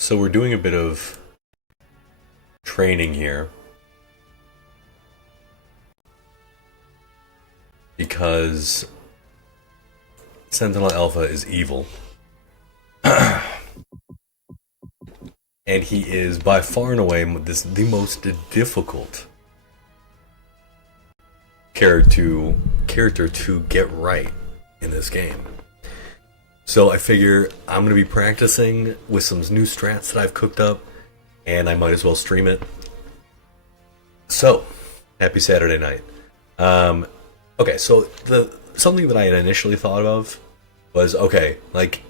So we're doing a bit of training here because Sentinel Alpha is evil. And he is by far and away the most difficult character to get right in this game. So I figure I'm going to be practicing with some new strats that I've cooked up, and I might as well stream it. So, happy Saturday night. Okay, so something that I had initially thought of was, okay, like,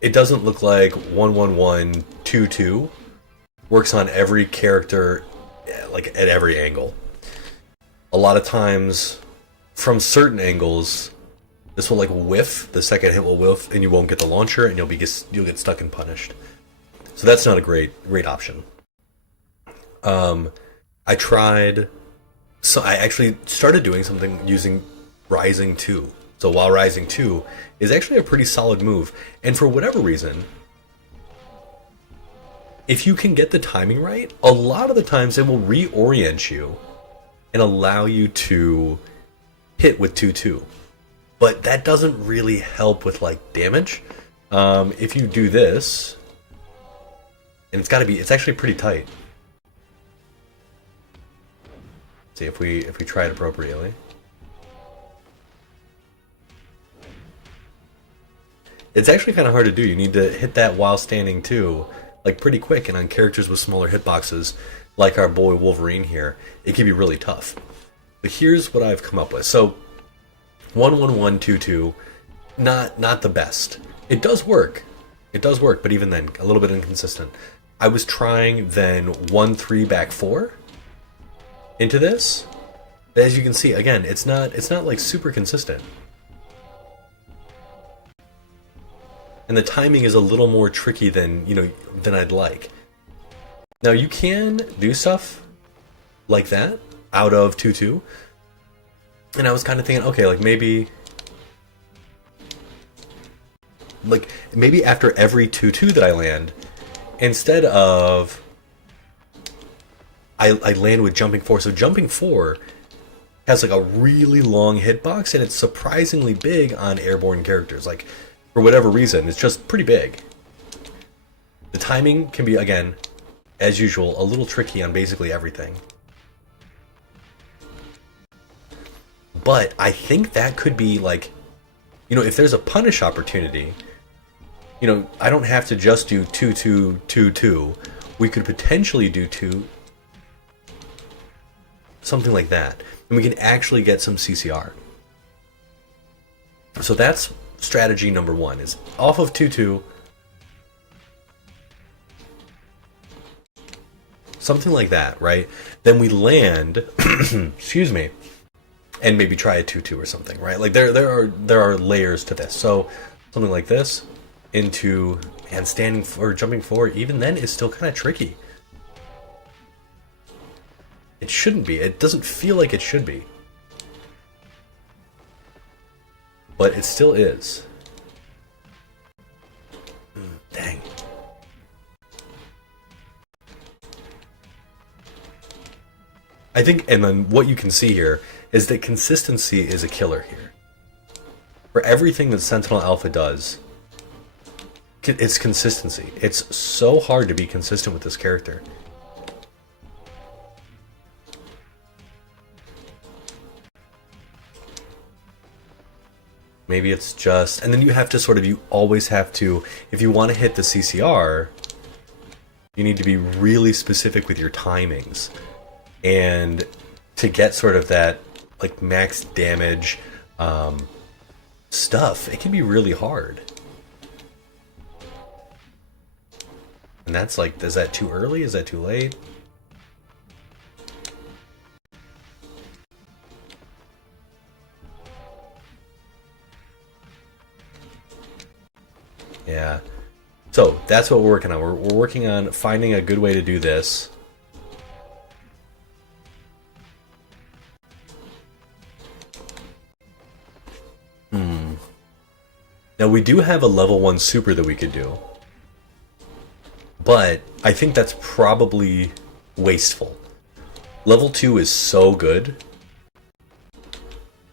it doesn't look like 11122 works on every character, like, at every angle. A lot of times, from certain angles, this will like whiff, the second hit will whiff, and you won't get the launcher, and you'll get stuck and punished. So that's not a great option. I tried, so I actually started doing something using Rising 2. So while Rising 2 is actually a pretty solid move, and for whatever reason, if you can get the timing right, a lot of the times it will reorient you and allow you to hit with 2-2. But that doesn't really help with like damage. If you do this, and it's actually pretty tight. See if we try it appropriately. It's actually kind of hard to do. You need to hit that while standing too, like pretty quick. And on characters with smaller hitboxes, like our boy Wolverine here, it can be really tough. But here's what I've come up with. So 11122, not the best. It does work, but even then, a little bit inconsistent. I was trying then 1-3 back 4 into this. But as you can see, again, it's not like super consistent. And the timing is a little more tricky than I'd like. Now you can do stuff like that out of 2-2. And I was kind of thinking, okay, like maybe after every 2-2 that I land, instead of I land with jumping 4. So jumping 4 has like a really long hitbox, and it's surprisingly big on airborne characters. Like, for whatever reason, it's just pretty big. The timing can be, again, as usual, a little tricky on basically everything. But I think that could be like, if there's a punish opportunity, I don't have to just do 2-2-2-2. We could potentially do 2, something like that, and we can actually get some CCR. So that's strategy number 1, is off of 2-2, something like that, right? Then we land, excuse me, and maybe try a 2-2 or something, right? Like there are layers to this. So something like this into and standing or jumping forward, even then is still kind of tricky. It shouldn't be. It doesn't feel like it should be. But it still is. Dang. I think, and then what you can see here is that consistency is a killer here. For everything that Sentinel Alpha does, it's consistency. It's so hard to be consistent with this character. Maybe it's just, and then you always have to, if you want to hit the CCR, you need to be really specific with your timings. And to get sort of that like max damage stuff, it can be really hard. And that's like, is that too early? Is that too late? Yeah. So that's what we're working on. We're working on finding a good way to do this. Now we do have a level 1 super that we could do. but I think that's probably wasteful. Level 2 is so good.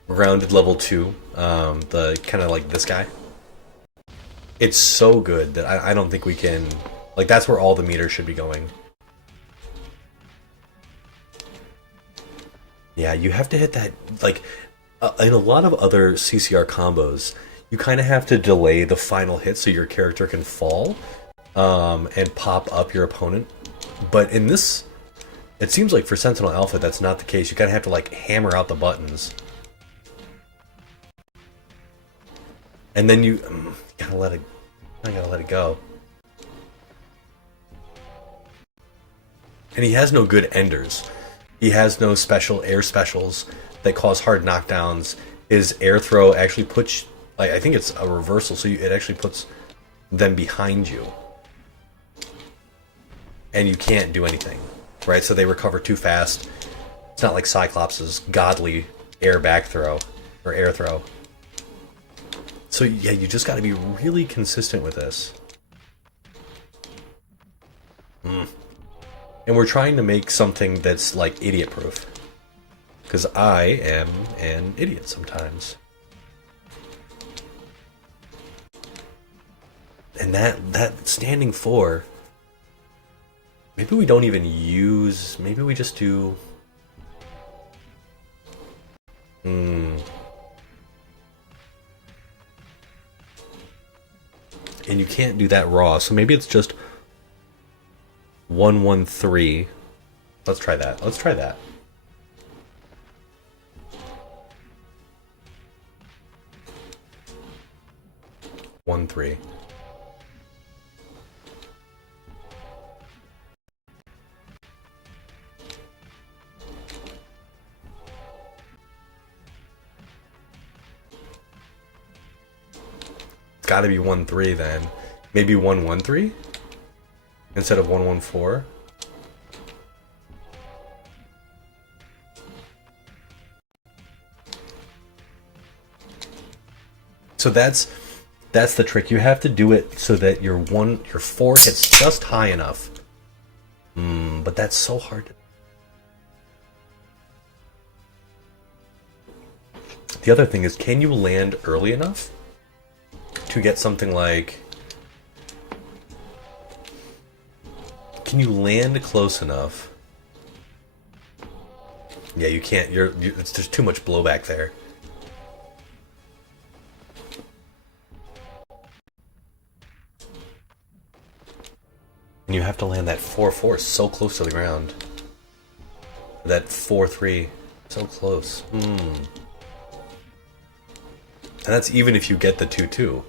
Grounded level 2, the kind of like this guy. It's so good that I don't think we can... Like, that's where all the meters should be going. Yeah, you have to hit that... Like, in a lot of other CCR combos, you kind of have to delay the final hit so your character can fall and pop up your opponent. But in this... It seems like for Sentinel Alpha, that's not the case. You kind of have to, like, hammer out the buttons. And then you gotta let it... I gotta let it go. And he has no good enders. He has no special air specials that cause hard knockdowns. His air throw actually puts... Like, I think it's a reversal, so it actually puts them behind you. And you can't do anything. Right? So they recover too fast. It's not like Cyclops' godly air back throw. Or air throw. So yeah, you just gotta be really consistent with this. And we're trying to make something that's like idiot-proof. Because I am an idiot sometimes. And that standing 4... Maybe we don't even use... Maybe we just do... And you can't do that raw, so maybe it's just 1-1-3. Let's try that. Let's try that. One, 3. Gotta be 1-3 then. Maybe 1-1-3 instead of 1-1-4. So that's the trick. You have to do it so that your 4 hits just high enough. But that's so hard. The other thing is, can you land early enough to get something like... Can you land close enough? Yeah, you can't. There's too much blowback there. And you have to land that 4-4 so close to the ground. That 4-3 so close. And that's even if you get the 2-2.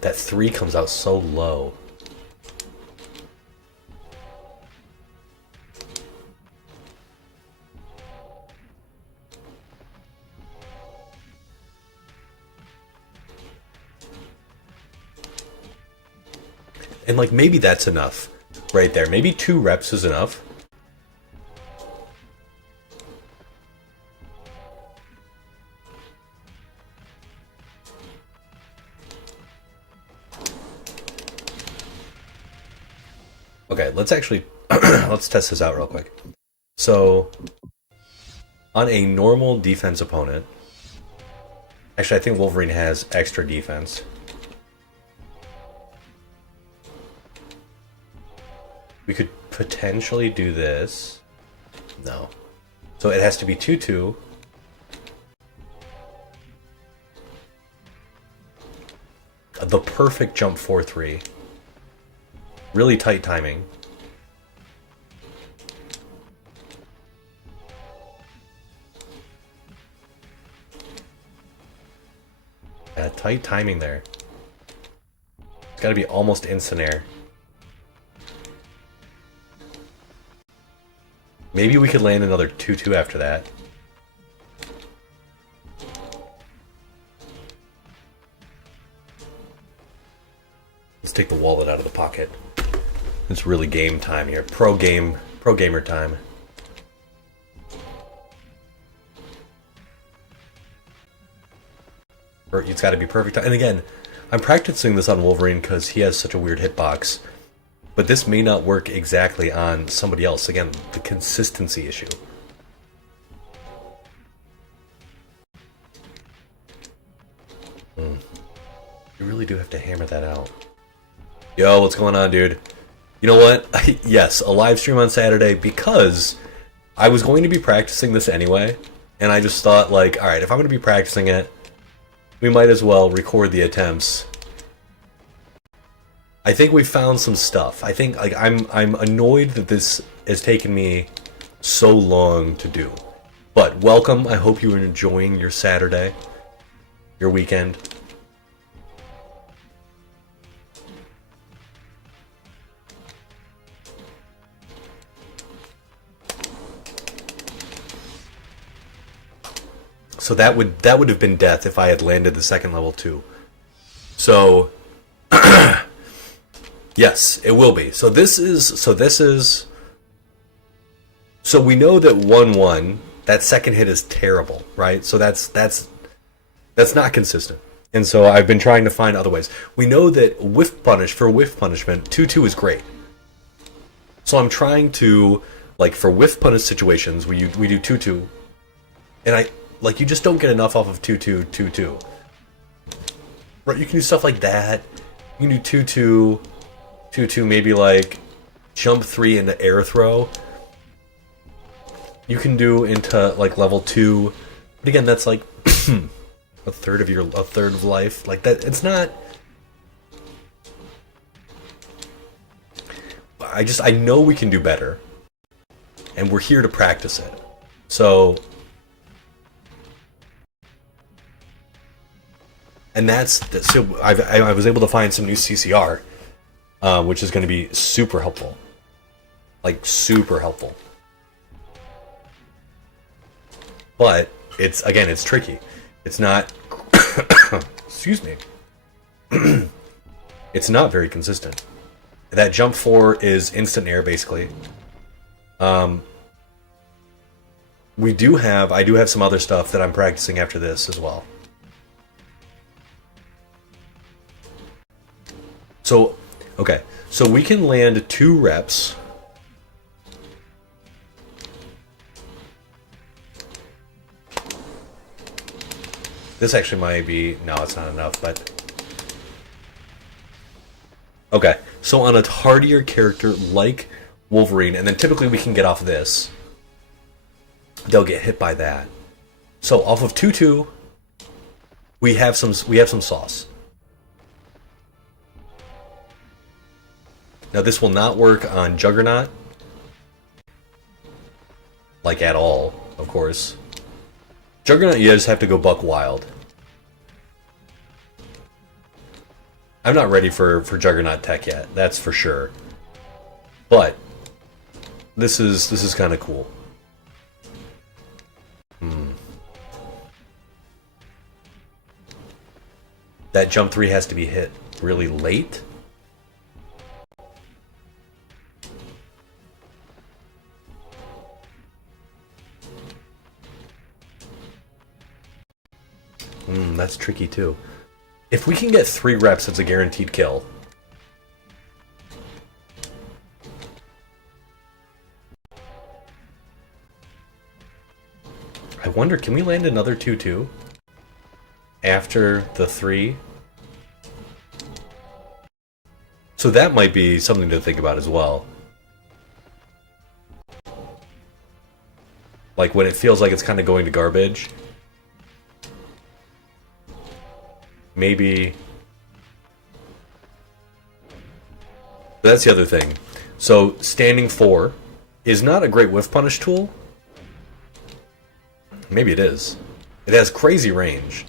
That 3 comes out so low. And like maybe that's enough right there. Maybe 2 reps is enough. Okay, let's actually let's test this out real quick. So on a normal defense opponent, actually I think Wolverine has extra defense. We could potentially do this. No. So it has to be 2-2. The perfect jump 4-3. Really tight timing. Yeah, tight timing there. It's gotta be almost instant air. Maybe we could land another 2-2 after that. take the wallet out of the pocket. It's really game time here. Pro gamer time. It's got to be perfect. And again, I'm practicing this on Wolverine because he has such a weird hitbox. But this may not work exactly on somebody else. Again, the consistency issue. You really do have to hammer that out. Yo, what's going on, dude? You know what? Yes, a live stream on Saturday because I was going to be practicing this anyway. And I just thought, like, alright, if I'm going to be practicing it, we might as well record the attempts. I think we found some stuff. I think, like, I'm annoyed that this has taken me so long to do. But welcome. I hope you are enjoying your Saturday, your weekend. So that would have been death if I had landed the second level too. So yes, it will be. So we know that 1-1, that second hit is terrible, right? So that's not consistent. And so I've been trying to find other ways. We know that whiff punishment, 2-2 is great. So I'm trying to, like, for whiff punish situations, we do 2-2, and you just don't get enough off of 2-2, 2-2. Right, you can do stuff like that. You can do 2-2, 2-2, maybe like jump 3 into air throw. You can do into like level 2. But again, that's like a third of life. Like that, it's not. I know we can do better. And we're here to practice it. So. And so I was able to find some new CCR, which is going to be super helpful. Like, super helpful. But, it's tricky. It's not... excuse me. It's not very consistent. That jump 4 is instant air, basically. I do have some other stuff that I'm practicing after this as well. So, okay, so we can land 2 reps. This actually might be, no, it's not enough, but... Okay, so on a hardier character like Wolverine, and then typically we can get off this. They'll get hit by that. So off of 2-2, we have some sauce. Now this will not work on Juggernaut, like at all, of course. Juggernaut, you just have to go buck wild. I'm not ready for Juggernaut tech yet, that's for sure. But this is kind of cool. That jump 3 has to be hit really late. That's tricky too. If we can get 3 reps, it's a guaranteed kill. I wonder, can we land another 2-2 after the 3? So that might be something to think about as well. Like when it feels like it's kind of going to garbage. Maybe... That's the other thing. So, standing 4 is not a great whiff punish tool. Maybe it is. It has crazy range.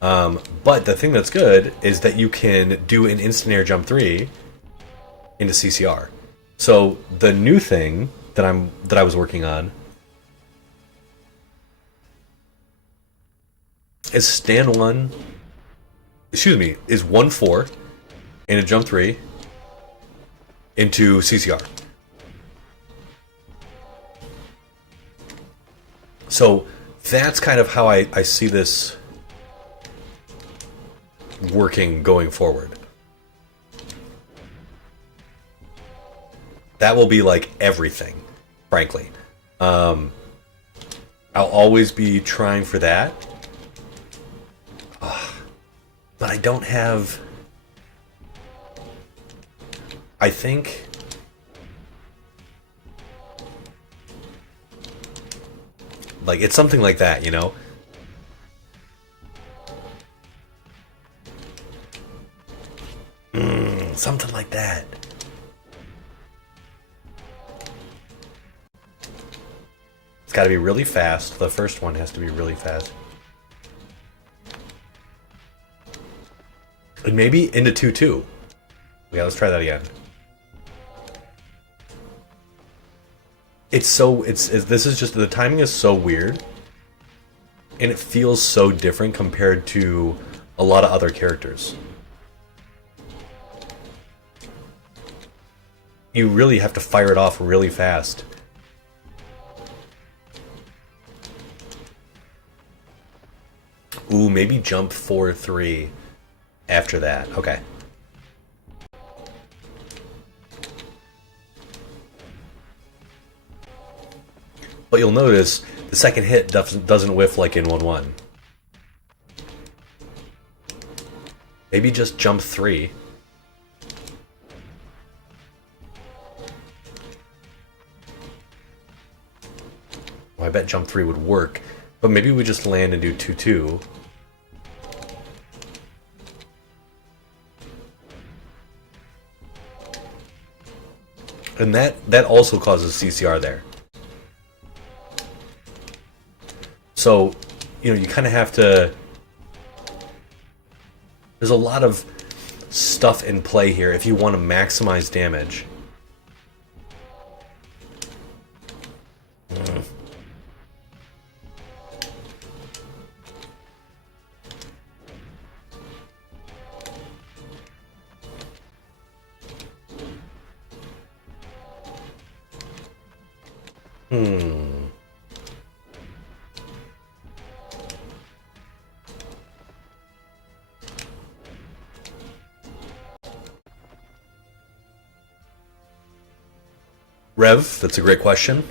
But the thing that's good is that you can do an instant air jump 3 into CCR. So, the new thing that I was working on is stand 1... Excuse me, is 1-4, into jump 3, into CCR. So that's kind of how I see this working going forward. That will be like everything, frankly. I'll always be trying for that. But I don't have... I think... like, it's something like that, you know? Something like that. It's got to be really fast. The first one has to be really fast. And maybe into 2-2. Yeah, let's try that again. This is just, the timing is so weird. And it feels so different compared to a lot of other characters. You really have to fire it off really fast. Ooh, maybe jump 4-3 after that. Okay. But you'll notice the second hit doesn't whiff like in 1-1. Maybe just jump 3. Well, I bet jump 3 would work. But maybe we just land and do 2-2. And that also causes CCR there. So, you know, you kind of have to... There's a lot of stuff in play here if you want to maximize damage. Rev, that's a great question.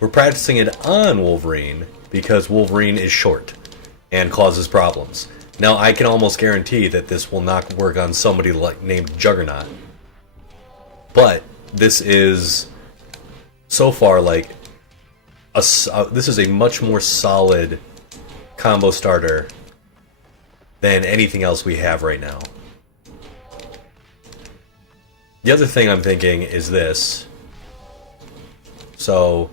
We're practicing it on Wolverine because Wolverine is short and causes problems. Now, I can almost guarantee that this will not work on somebody like named Juggernaut. But this is so far like this is a much more solid combo starter than anything else we have right now. The other thing I'm thinking is this. So,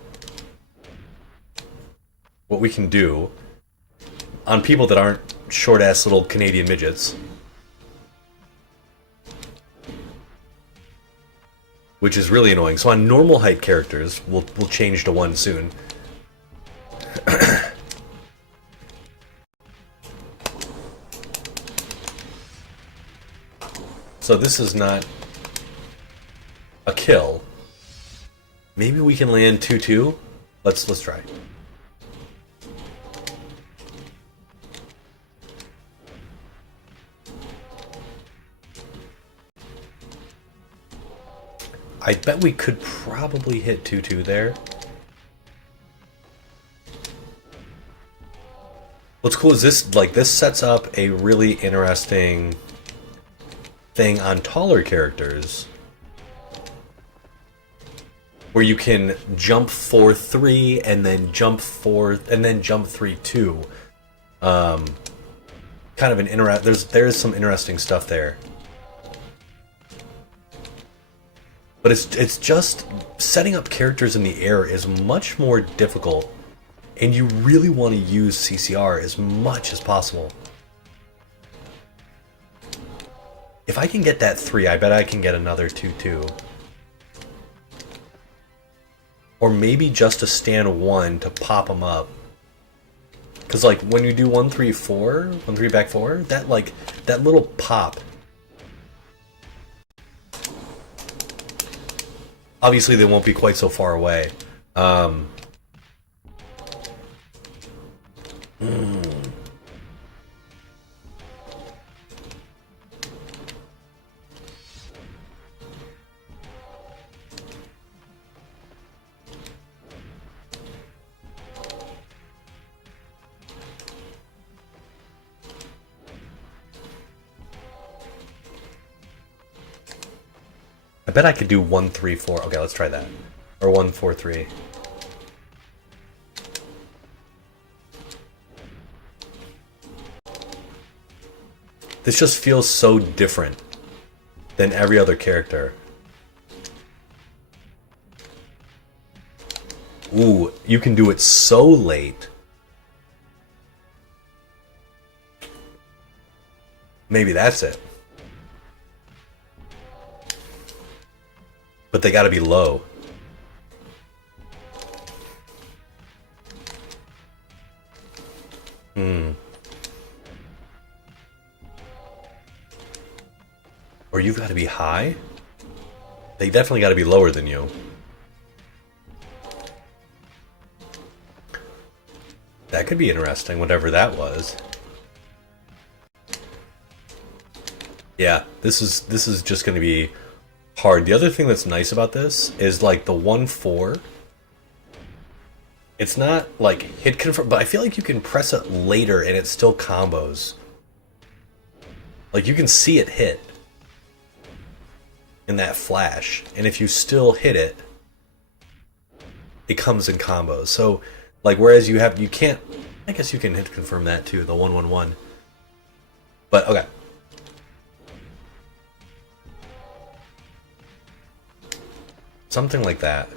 what we can do on people that aren't short-ass little Canadian midgets, which is really annoying. So on normal height characters, we'll change to 1 soon. So this is not a kill. Maybe we can land 2-2. Let's try. I bet we could probably hit 2-2 there. What's cool is this, like, this sets up a really interesting thing on taller characters where you can jump 4-3 and then jump 4 and then jump 3-2. Kind of an there's some interesting stuff there. But it's just setting up characters in the air is much more difficult, and you really want to use CCR as much as possible. If I can get that 3, I bet I can get another 2-2. Or maybe just a stand 1 to pop them up. Because, like, when you do 1-3-4, 1-3 back 4, that little pop Obviously, they won't be quite so far away. I bet I could do 1, 3, 4. Okay, let's try that. Or 1, 4, 3. This just feels so different than every other character. Ooh, you can do it so late. Maybe that's it. But they gotta be low. Or you've got to be high? They definitely got to be lower than you. That could be interesting, whatever that was. Yeah, this is just going to be hard. The other thing that's nice about this is like the 1-4. It's not like hit confirm, but I feel like you can press it later and it still combos. Like you can see it hit in that flash, and if you still hit it, it comes in combos. So, like, whereas you can't. I guess you can hit confirm that too, the 1-1-1. But okay. Something like that.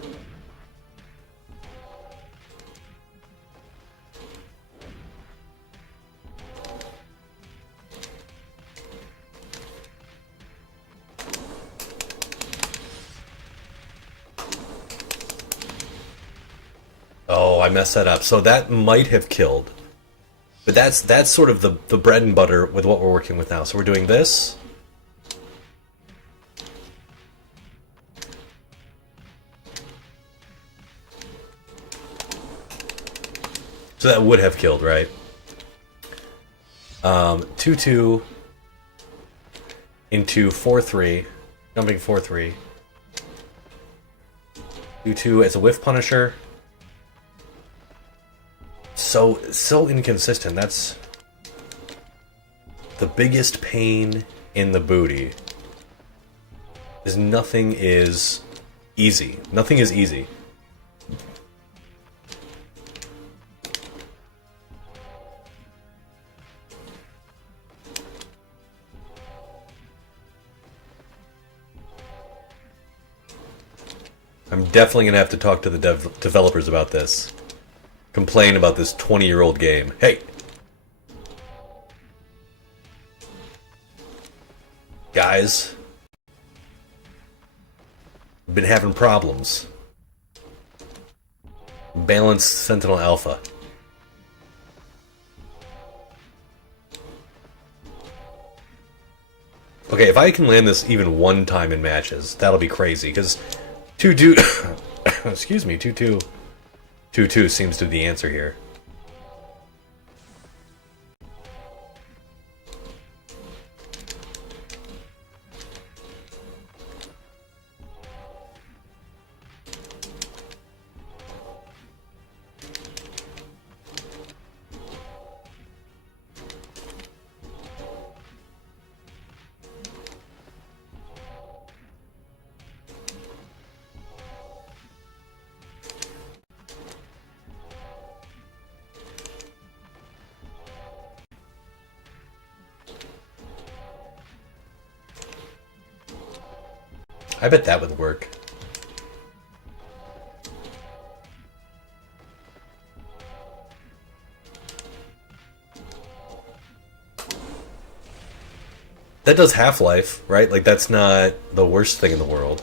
Oh, I messed that up. So that might have killed. But that's sort of the bread and butter with what we're working with now. So we're doing this. So that would have killed, right? 2-2 into 4-3, jumping 4-3. 2-2 as a whiff punisher. So inconsistent. That's the biggest pain in the booty. Is nothing is easy. Nothing is easy. I'm definitely going to have to talk to the developers about this. Complain about this 20-year-old game. Hey! Guys. Been having problems. Balanced Sentinel Alpha. Okay, if I can land this even one time in matches, that'll be crazy, because 2-2... excuse me, 2-2... 2-2 seems to be the answer here. I bet that would work. That does Half-Life, right? Like, that's not the worst thing in the world.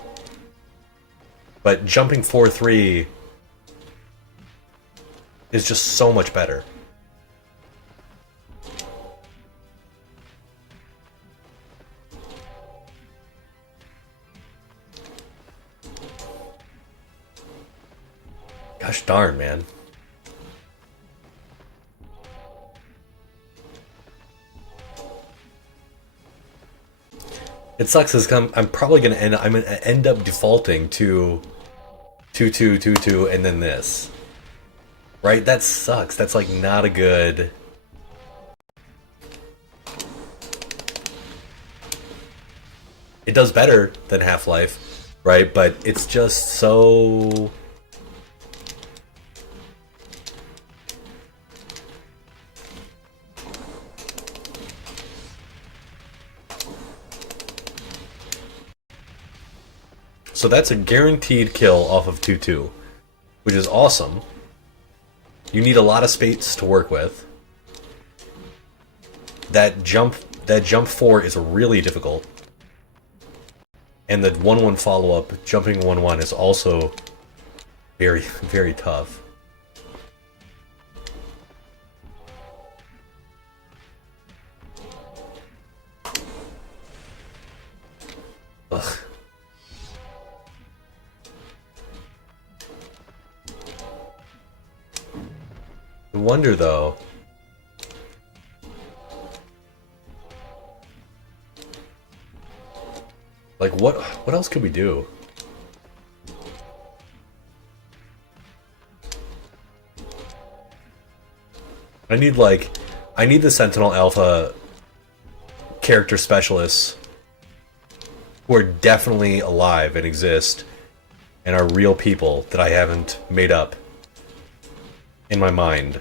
But jumping 4-3 is just so much better. Gosh darn, man. It sucks because I'm probably gonna end up defaulting to 2-2-2-2 and then this. Right? That sucks. That's like not a good. It does better than Half-Life, right? But it's just so. So that's a guaranteed kill off of 2-2, which is awesome. You need a lot of space to work with. That jump 4 is really difficult. And the 1-1 follow-up, jumping 1-1, is also very, very tough. Ugh. I wonder, though. Like, what else could we do? I need the Sentinel Alpha character specialists who are definitely alive and exist and are real people that I haven't made up in my mind.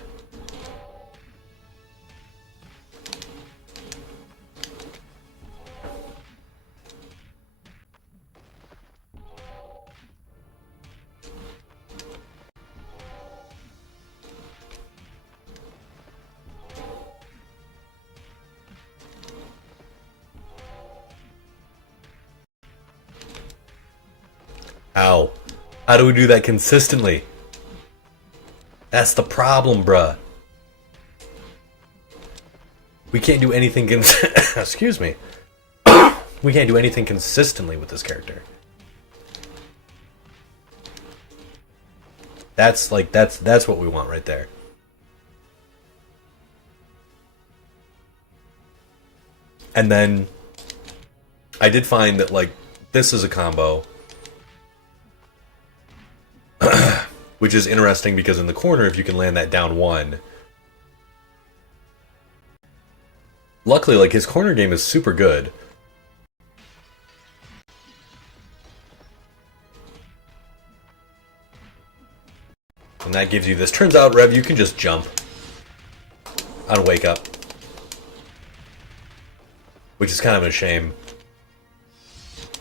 How? How do we do that consistently? That's the problem, bruh. We can't do anything excuse me. We can't do anything consistently with this character. That's what we want right there. And then I did find that like this is a combo which is interesting because in the corner, if you can land that down 1. Luckily, like, his corner game is super good. And that gives you this. Turns out, Rev, you can just jump on Wake Up. Which is kind of a shame.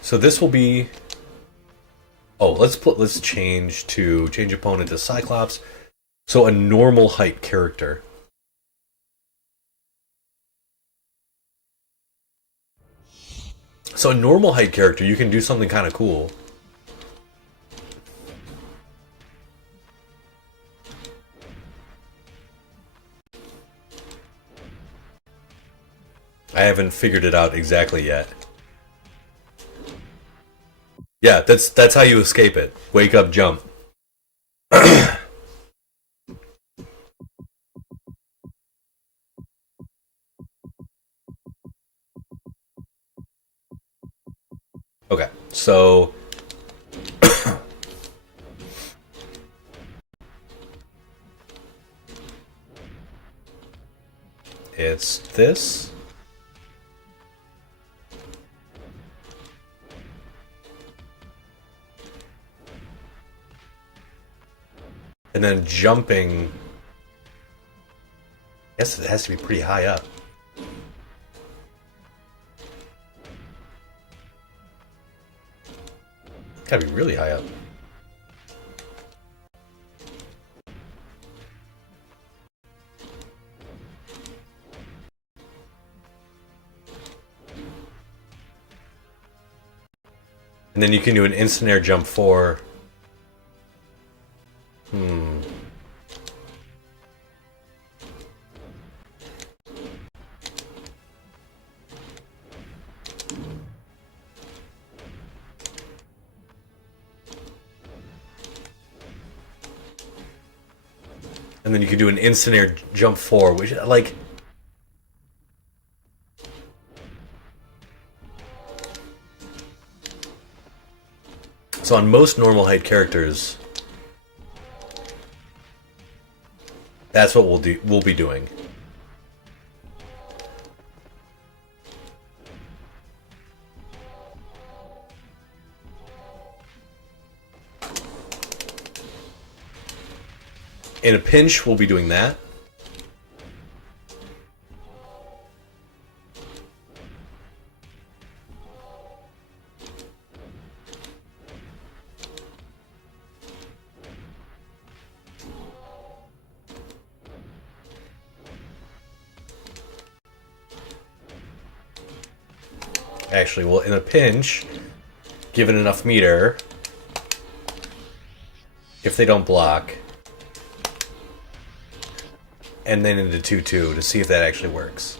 So this will be... Oh, let's change opponent to Cyclops. So a normal height character. So a normal height character, you can do something kind of cool. I haven't figured it out exactly yet. Yeah, that's how you escape it. Wake up, jump. Okay, so it's this. And then jumping, I guess it has to be pretty high up. Gotta be really high up. And then you can do an instant air jump 4. And then you can do an instant air jump forward, which, like... So on most normal height characters, that's what we'll be doing. In a pinch, we'll be doing that. Actually, well, in a pinch, given enough meter, if they don't block, and then into 2-2 to see if that actually works.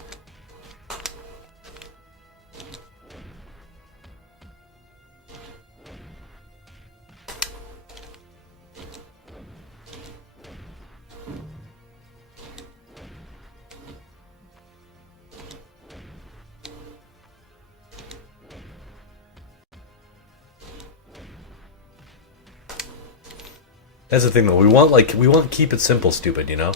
That's the thing, though. We want to keep it simple, stupid, you know?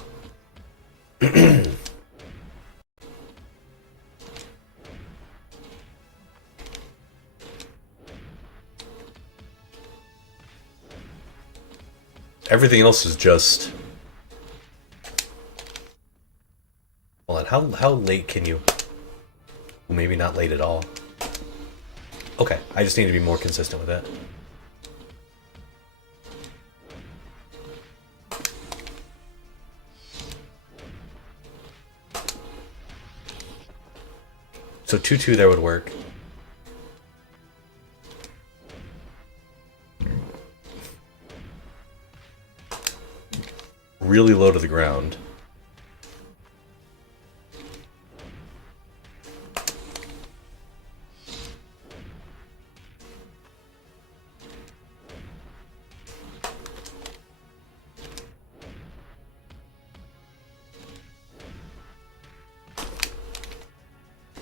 Everything else is just... Hold on, how late can you... Well, maybe not late at all. Okay, I just need to be more consistent with that. So 2-2 there would work. Really low to the ground.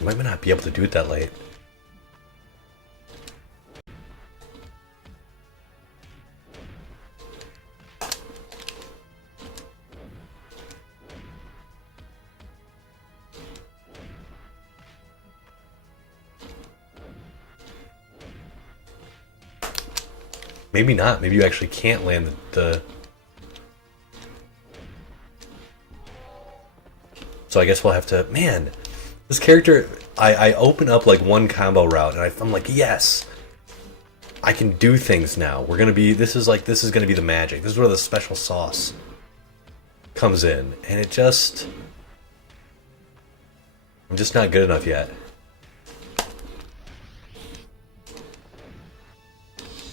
Might not be able to do it that late. Maybe not. Maybe you actually can't land the... So I guess we'll have to... Man, this character... I open up like one combo route and I'm like, yes! I can do things now. We're gonna be... This is gonna be the magic. This is where the special sauce comes in. And it just... I'm just not good enough yet.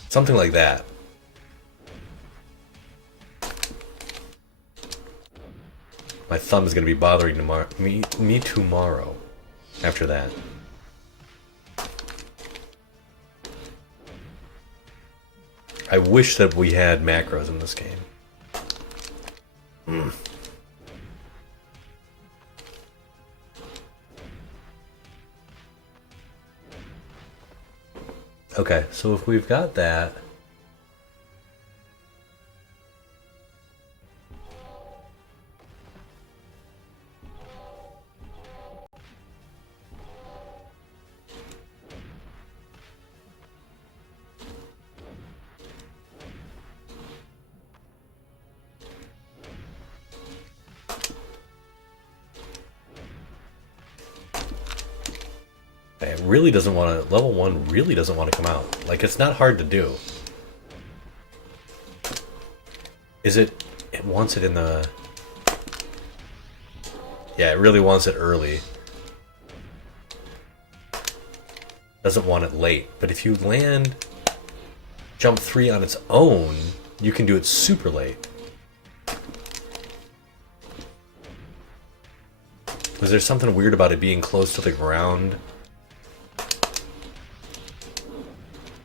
Something like that. My thumb is going to be bothering me tomorrow after that. I wish that we had macros in this game. Okay, so if we've got that... It really doesn't want to... Level 1 really doesn't want to come out. Like, it's not hard to do. Is it... It wants it in the... Yeah, it really wants it early. Doesn't want it late. But if you land jump 3 on its own, you can do it super late. Was there something weird about it being close to the ground?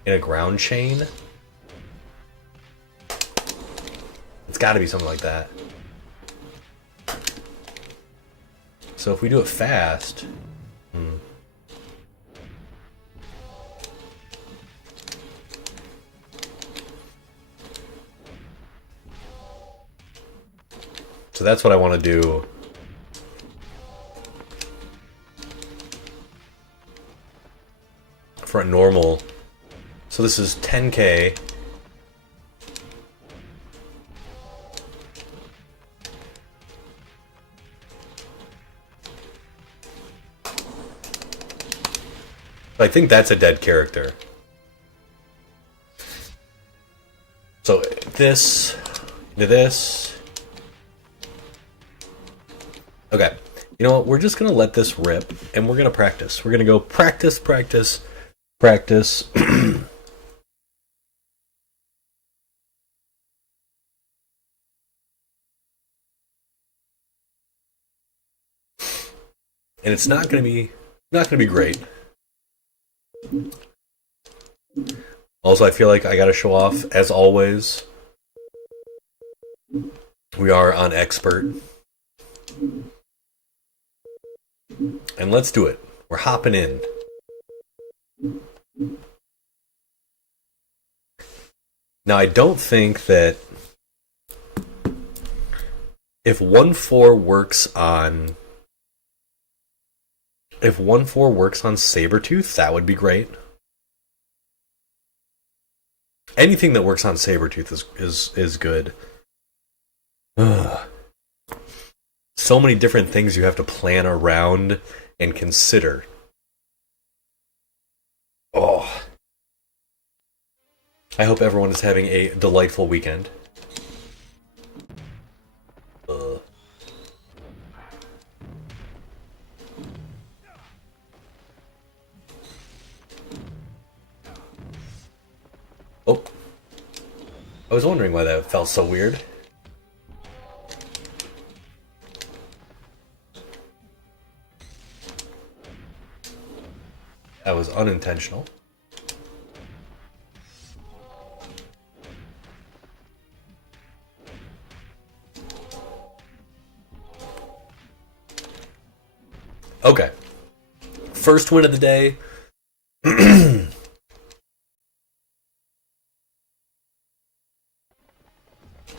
In a ground chain? It's gotta be something like that. So if we do it fast... So that's what I want to do. For a normal. So this is 10K. I think that's a dead character. So this, to this. Okay. You know what? We're just going to let this rip, and we're going to practice. We're going to go practice, practice, practice. And it's not going to be great. Also, I feel like I gotta show off, as always. We are on expert. And let's do it. We're hopping in. Now, I don't think that if 1-4 works on... If 1-4 works on Sabretooth, that would be great. Anything that works on Sabretooth is good. Ugh. So many different things you have to plan around and consider. Oh. I hope everyone is having a delightful weekend. Oh. I was wondering why that felt so weird. That was unintentional. Okay. First win of the day.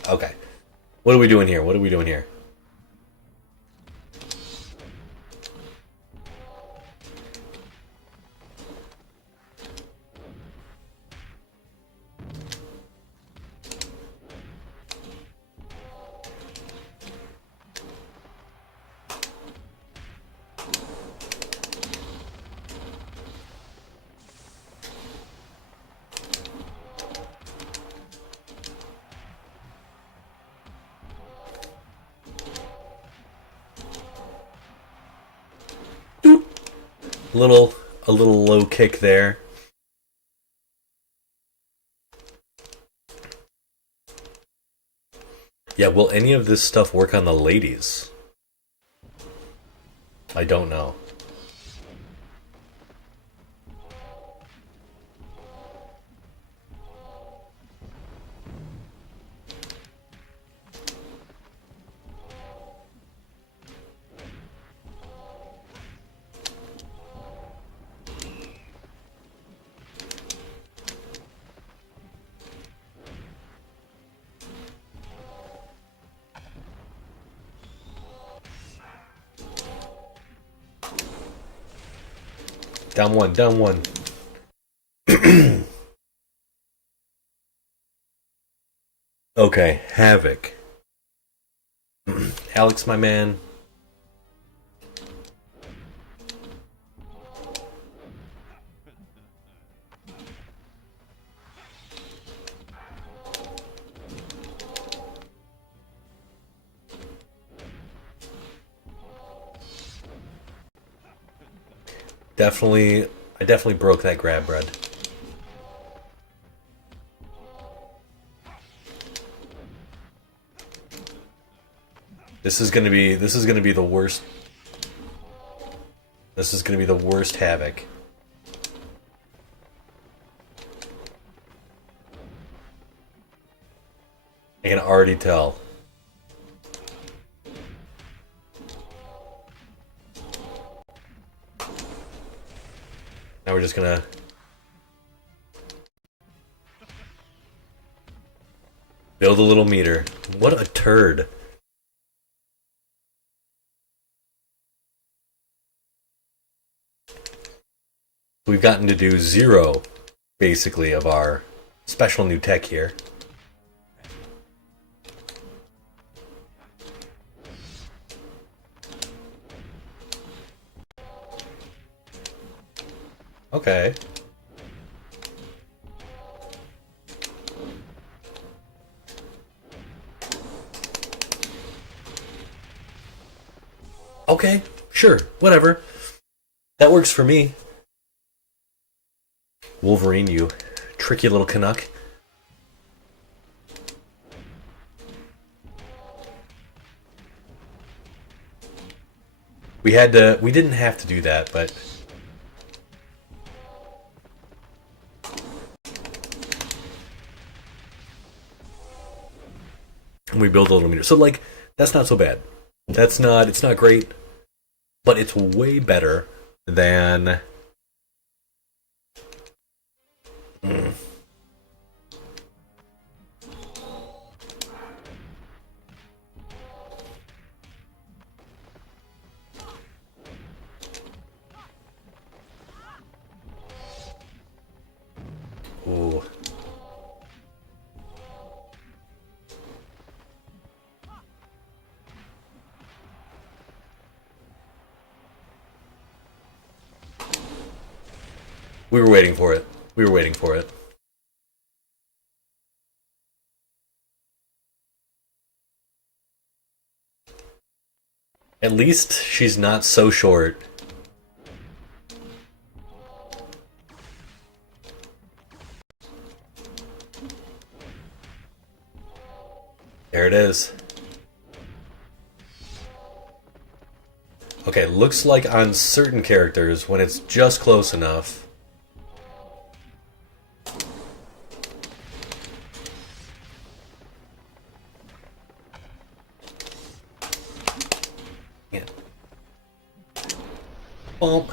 Okay. What are we doing here? What are we doing here? A little low kick there. Yeah, will any of this stuff work on the ladies? I don't know. Down one, down one. Okay, Havoc. Alex, my man. I definitely broke that grab bread. This is gonna be the worst. This is gonna be the worst Havoc. I can already tell. Now we're just gonna... build a little meter. What a turd. We've gotten to do 0, basically, of our special new tech here. Okay. Okay, sure, whatever. That works for me. Wolverine, you tricky little Canuck. We didn't have to do that, but... we build a little meter. So, like, that's not so bad. It's not great, but it's way better than... Ooh. We were waiting for it. We were waiting for it. At least she's not so short. There it is. Okay, looks like on certain characters, when it's just close enough... Bump.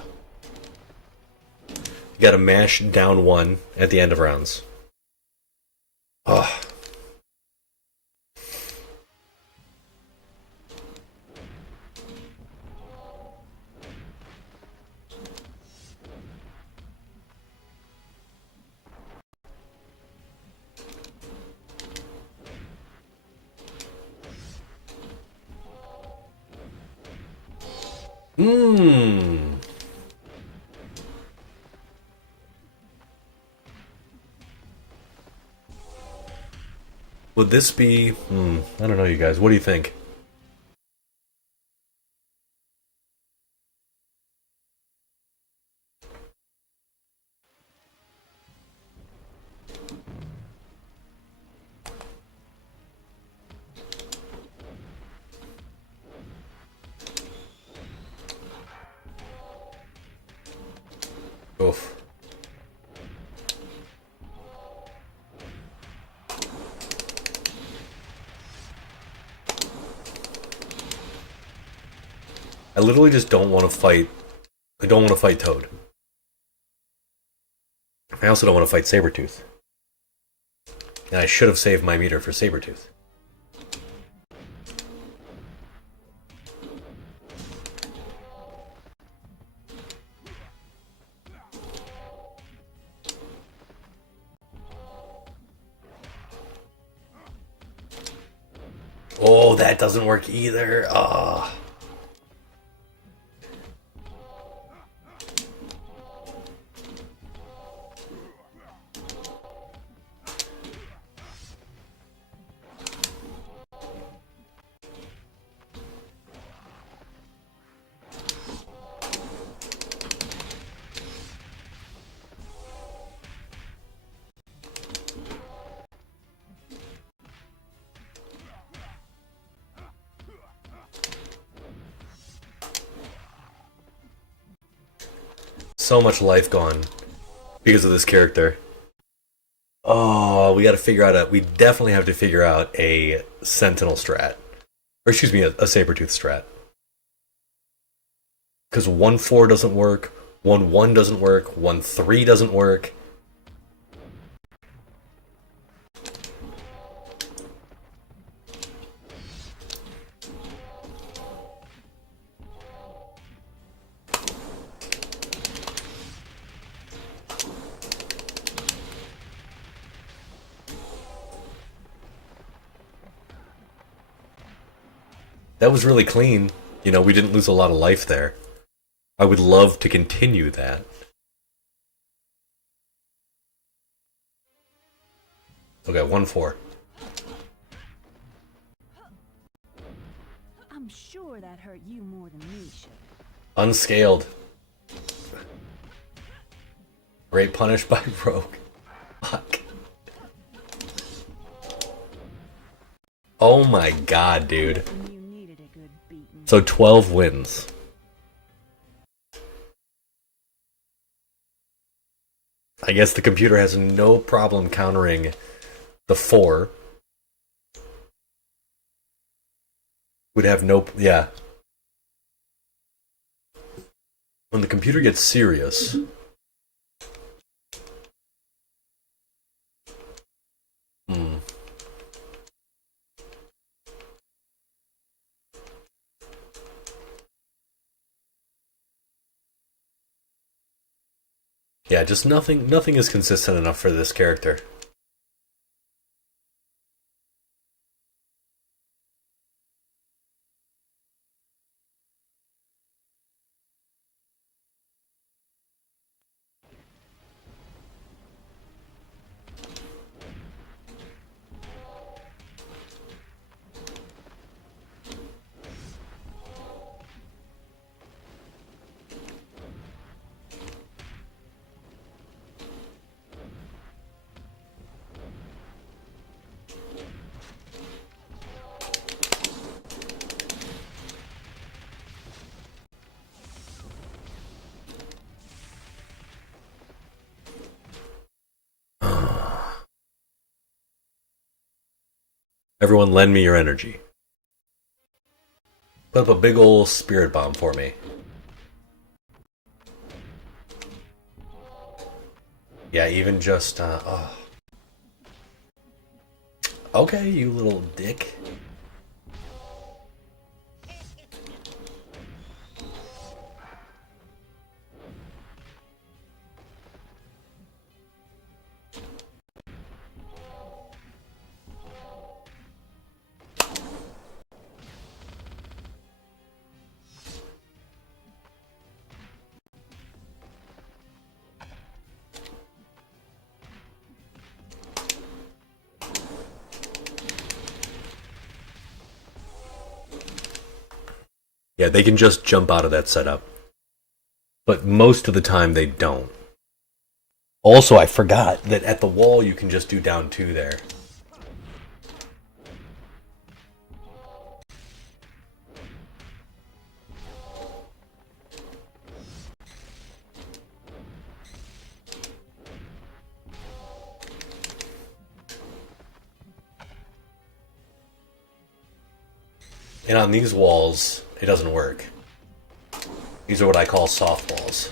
You gotta mash down 1 at the end of rounds. Ugh. Would this be... I don't know, you guys. What do you think? Oof. I literally just don't want to fight. I don't want to fight Toad. I also don't want to fight Sabretooth. And I should have saved my meter for Sabretooth. Oh, that doesn't work either. Ah. So much life gone because of this character. Oh, we got to figure out we definitely have to figure out a Sentinel strat. Or excuse me, a Sabretooth strat. Because 1-4 doesn't work, 1-1 doesn't work. 1-3 doesn't work. That was really clean. You know, we didn't lose a lot of life there. I would love to continue that. Okay, 1-4. I'm sure that hurt you more than me should. Unscaled. Great punish by Rogue. Fuck. Oh my god, dude. You needed a good beating. So 12 wins. I guess the computer has no problem countering the 4. Would have no... yeah. When the computer gets serious... Yeah, just nothing is consistent enough for this character. Everyone lend me your energy. Put up a big ol' spirit bomb for me. Yeah, even just, oh. Okay, you little dick. Yeah, they can just jump out of that setup. But most of the time they don't. Also, I forgot that at the wall you can just do down 2 there. And on these walls, it doesn't work. These are what I call softballs.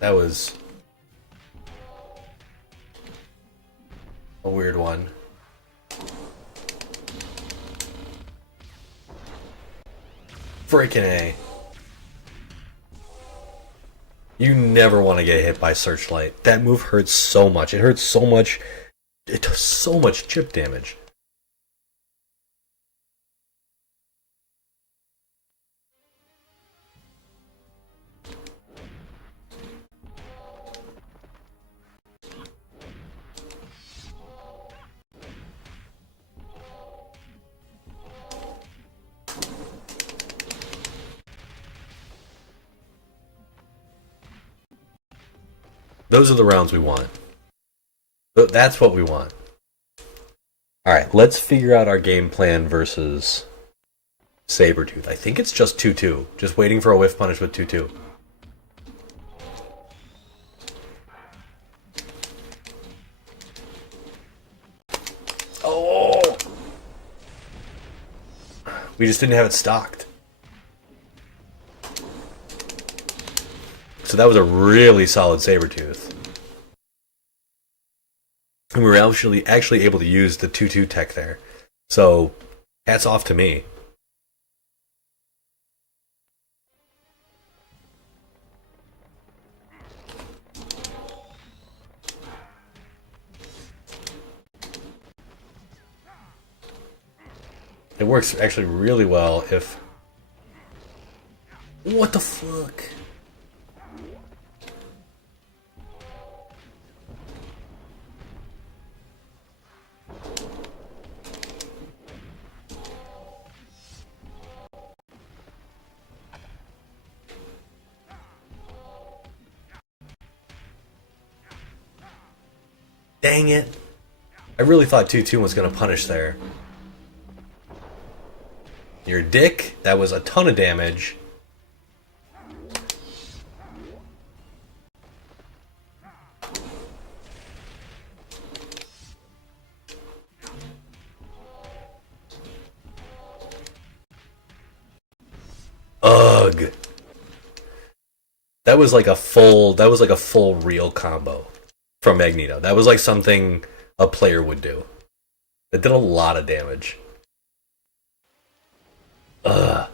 That was a weird one. Freaking A. You never want to get hit by Searchlight. That move hurts so much. It hurts so much. It does so much chip damage. Those are the rounds we want. That's what we want. Alright, let's figure out our game plan versus Sabretooth. I think it's just 2-2. Just waiting for a whiff punish with 2-2. Oh! We just didn't have it stocked. So that was a really solid Sabretooth. And we were actually able to use the 2-2 tech there. So, hats off to me. It works actually really well if... What the fuck? Dang it. I really thought 2-2 was going to punish there. You're a dick. That was a ton of damage. Ugh. That was like a full real combo from Magneto. That was like something a player would do. It did a lot of damage. Ugh.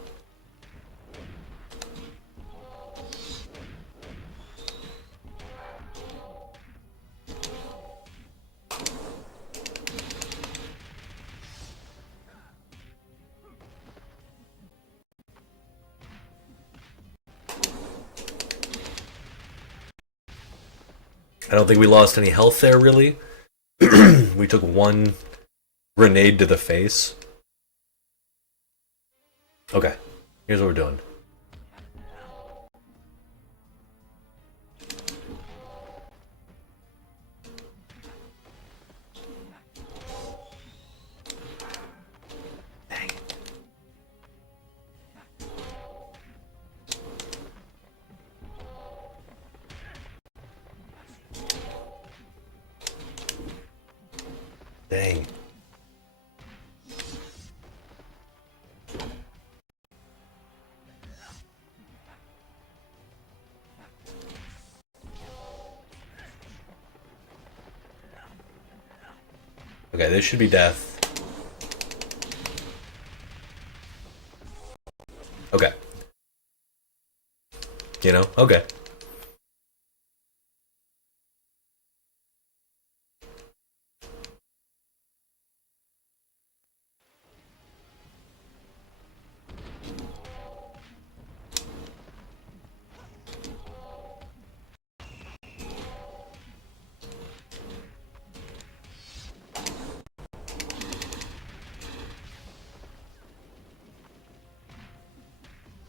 I don't think we lost any health there, really. We took one grenade to the face. Okay, here's what we're doing. Dang. Dang. Okay, this should be death. Okay. You know? Okay.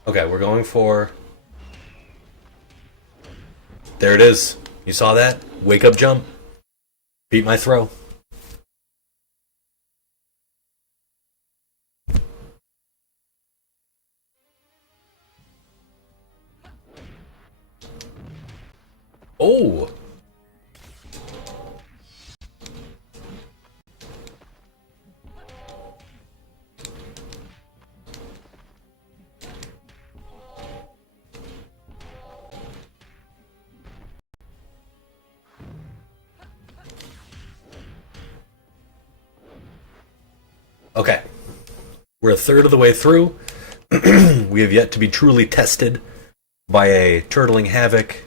Okay, we're going for... There it is. You saw that? Wake up jump. Beat my throw. Oh! Okay. We're a third of the way through. We have yet to be truly tested by a turtling havoc.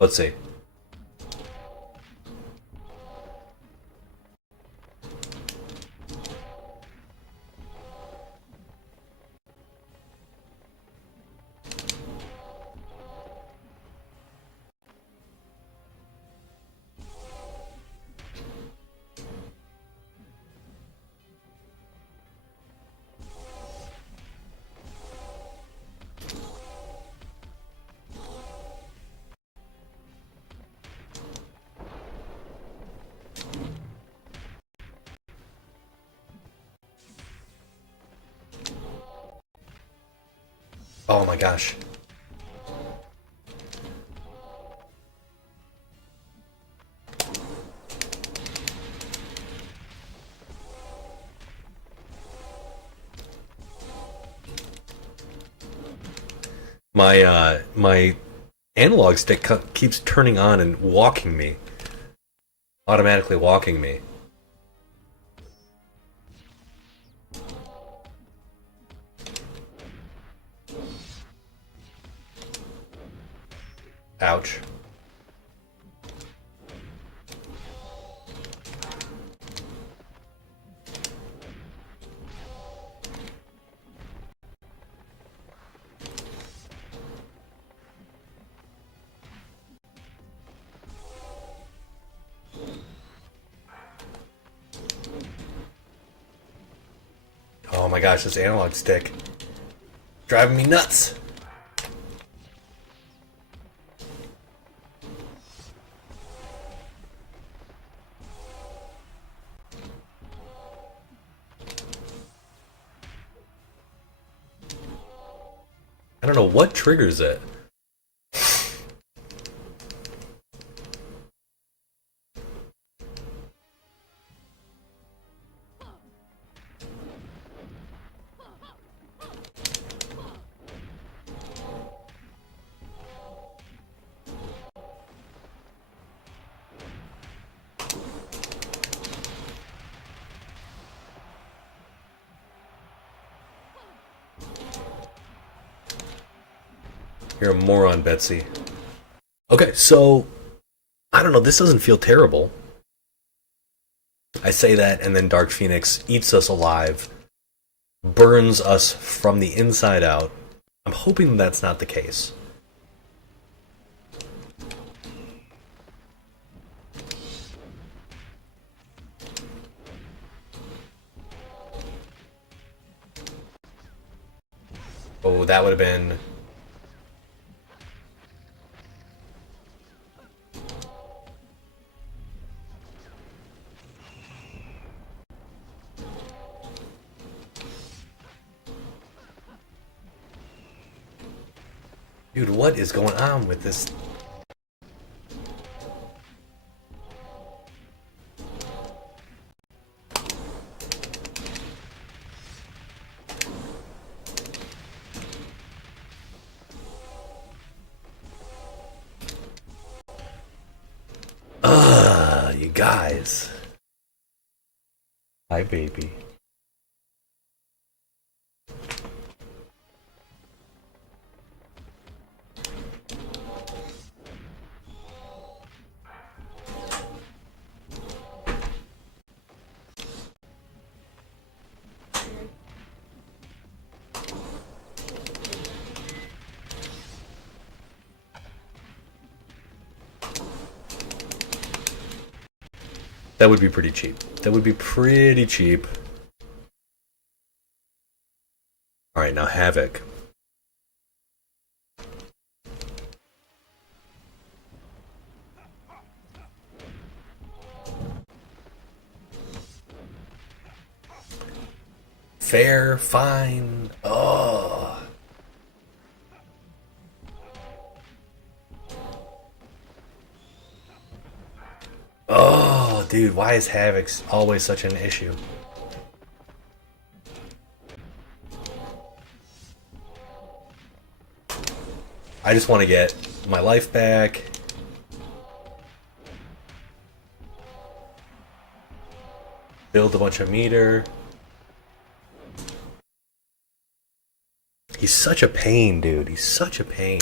Let's see. Oh my gosh. My analog stick keeps turning on and walking me, automatically walking me. Ouch. Oh my gosh, this analog stick driving me nuts. I don't know what triggers it. You're a moron, Betsy. Okay, so I don't know, this doesn't feel terrible. I say that, and then Dark Phoenix eats us alive, burns us from the inside out. I'm hoping that's not the case. Oh, that would have been... Dude, what is going on with this? You guys. Hi, baby. That would be pretty cheap. That would be pretty cheap. Alright, now Havoc. Fair, fine. Oh. Oh, dude, why is Havoc always such an issue? I just want to get my life back. Build a bunch of meter. He's such a pain, dude. He's such a pain.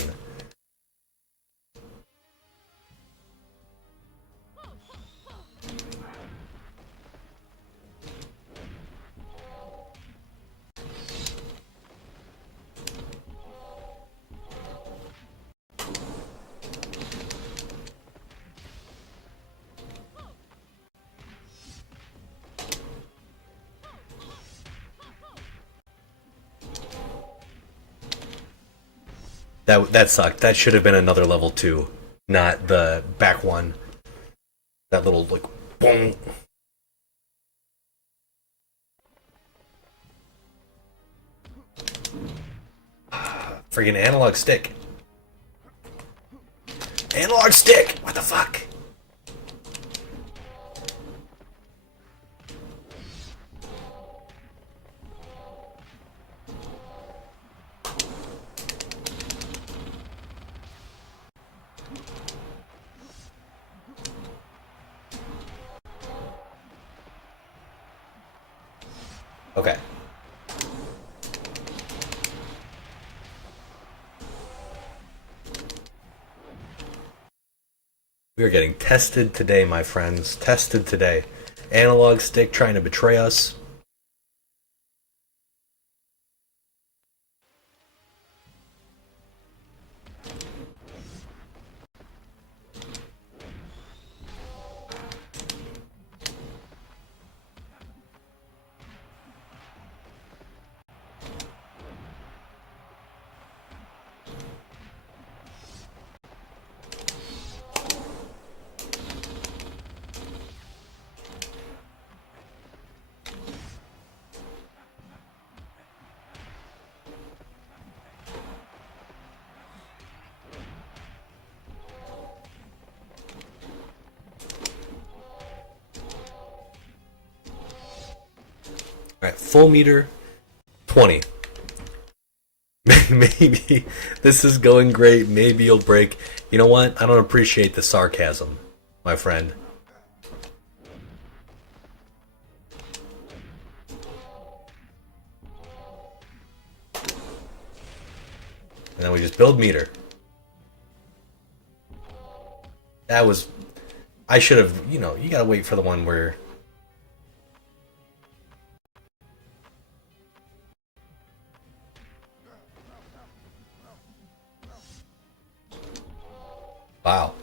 That sucked. That should have been another level 2, not the back one. That little, like, boom. Friggin' analog stick. Analog stick! What the fuck? Okay. We are getting tested today, my friends. Tested today. Analog stick trying to betray us. Alright, full meter, 20. Maybe this is going great. Maybe you'll break. You know what? I don't appreciate the sarcasm, my friend. And then we just build meter. That was... I should have... You know, you gotta wait for the one where... Wow.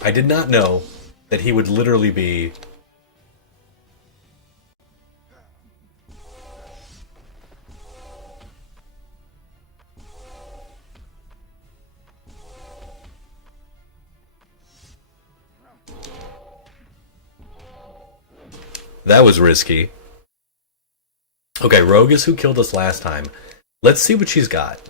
I did not know that he would literally be... That was risky. Okay, Rogue is who killed us last time. Let's see what she's got.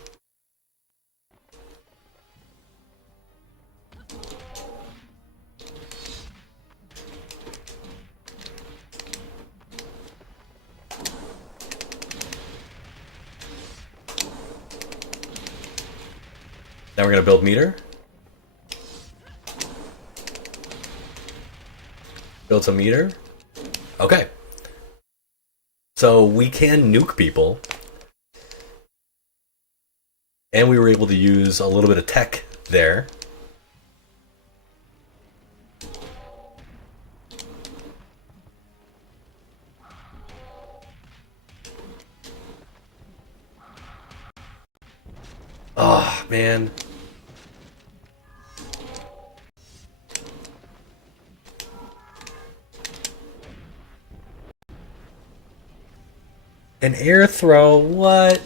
Now we're gonna build meter. Build some meter. Okay. So we can nuke people. And we were able to use a little bit of tech there. Oh, man. An air throw? What?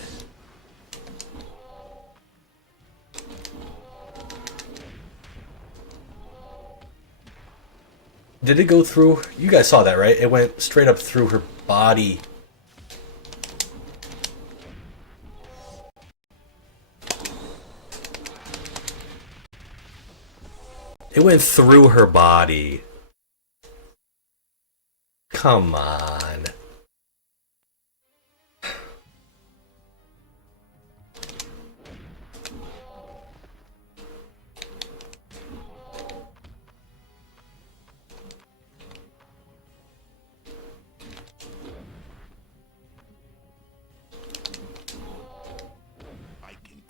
Did it go through? You guys saw that, right? It went straight up through her body. It went through her body. Come on.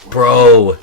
Bro.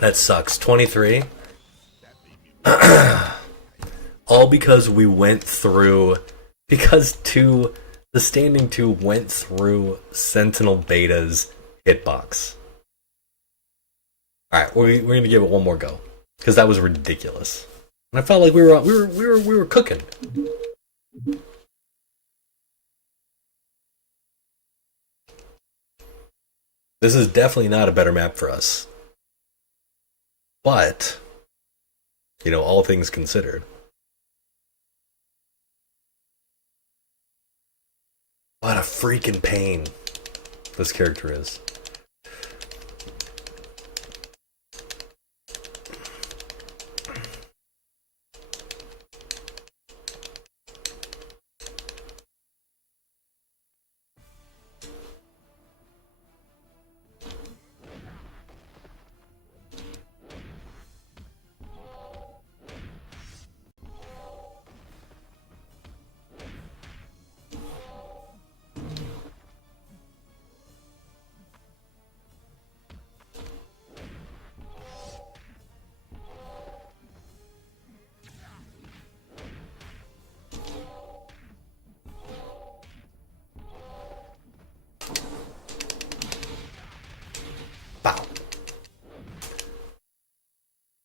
That sucks. 23. All because we went through... Because the Standing 2 went through Sentinel Beta's hitbox. Alright, we're gonna give it one more go. Because that was ridiculous. And I felt like we were cooking. This is definitely not a better map for us. But, you know, all things considered. What a freaking pain this character is.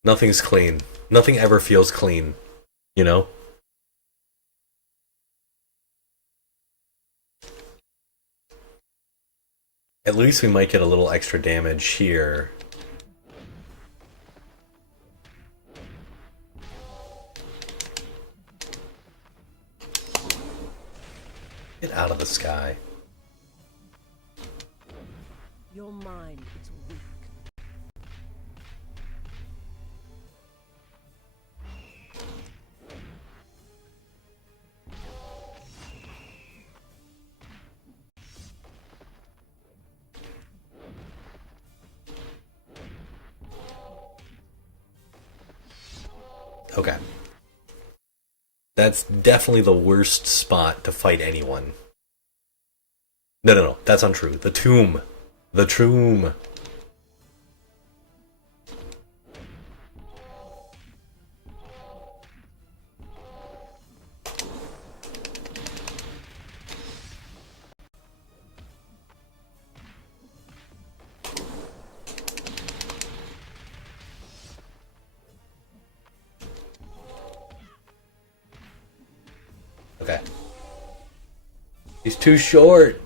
Nothing's clean. Nothing ever feels clean, you know? At least we might get a little extra damage here. Get out of the sky. Your mind is weak. Okay. That's definitely the worst spot to fight anyone. No, that's untrue. The tomb. The tomb. Okay. He's too short.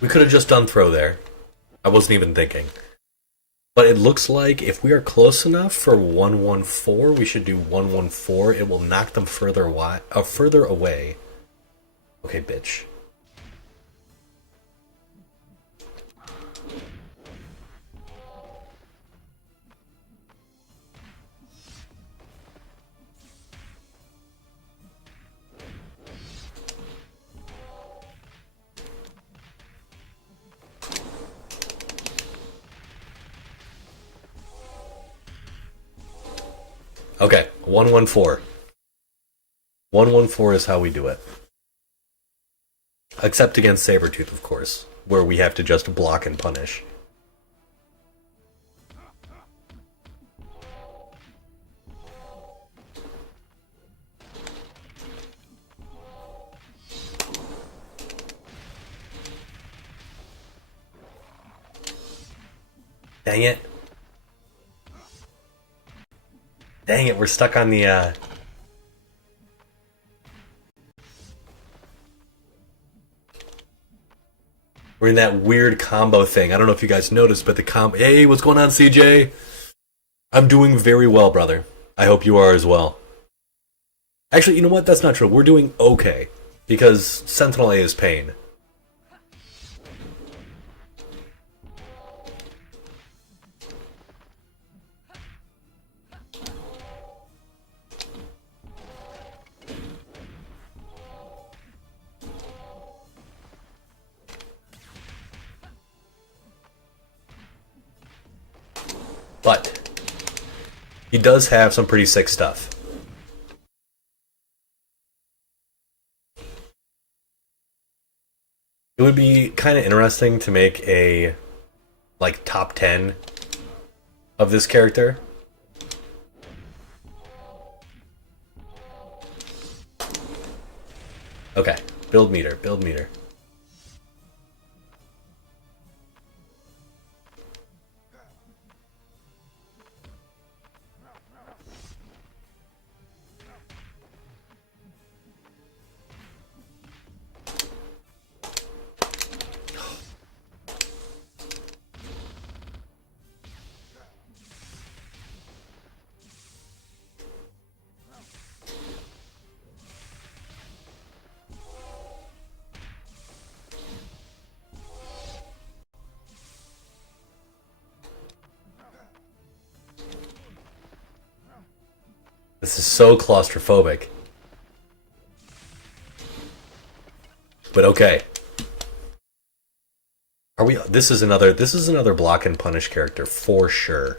We could have just done throw there. I wasn't even thinking. But it looks like if we are close enough for 114, we should do 114. It will knock them further away. Okay, bitch. Okay, 114. 114 is how we do it. Except against Sabretooth, of course, where we have to just block and punish. Dang it. Dang it, we're stuck on the, We're in that weird combo thing. I don't know if you guys noticed, but the combo... Hey, what's going on, CJ? I'm doing very well, brother. I hope you are as well. Actually, you know what? That's not true. We're doing okay. Because Sentinel A is pain. But he does have some pretty sick stuff. It would be kind of interesting to make a like top 10 of this character. Okay, build meter, build meter. This is so claustrophobic. But okay. Are we this is another block and punish character for sure.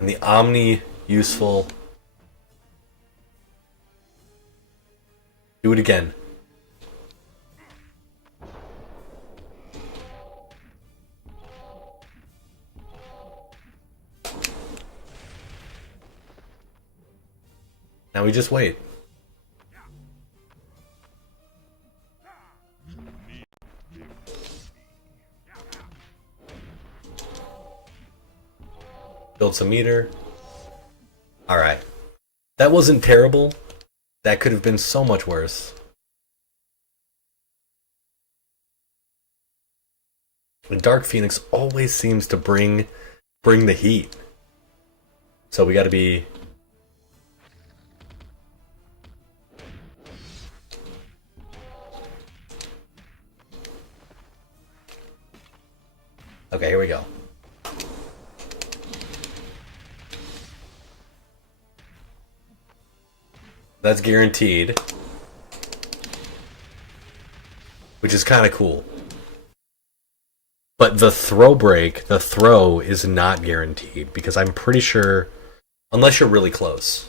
And the Omni useful. Do it again. Now we just wait. Build some meter. Alright. That wasn't terrible. That could have been so much worse. And Dark Phoenix always seems to bring the heat. So we gotta be... Okay, here we go. That's guaranteed. Which is kind of cool. But the throw is not guaranteed. Because I'm pretty sure, unless you're really close.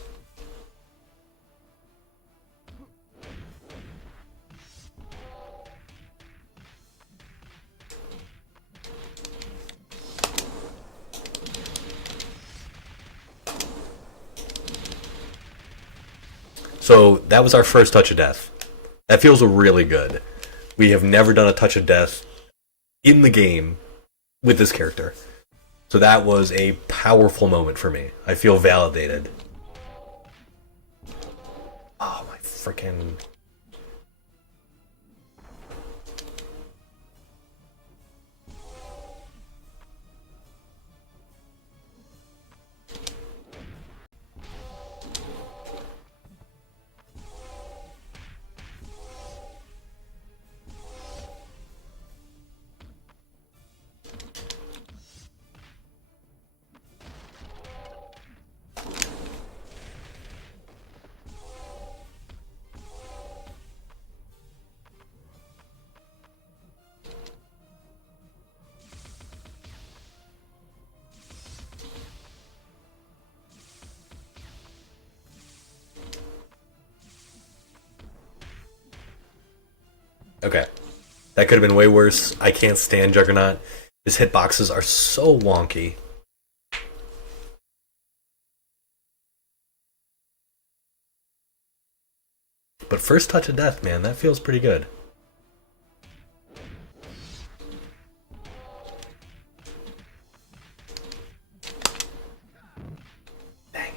So that was our first touch of death. That feels really good. We have never done a touch of death in the game with this character. So that was a powerful moment for me. I feel validated. Oh my freaking... Okay. That could have been way worse. I can't stand Juggernaut. His hitboxes are so wonky. But first touch of death, man, that feels pretty good. Dang.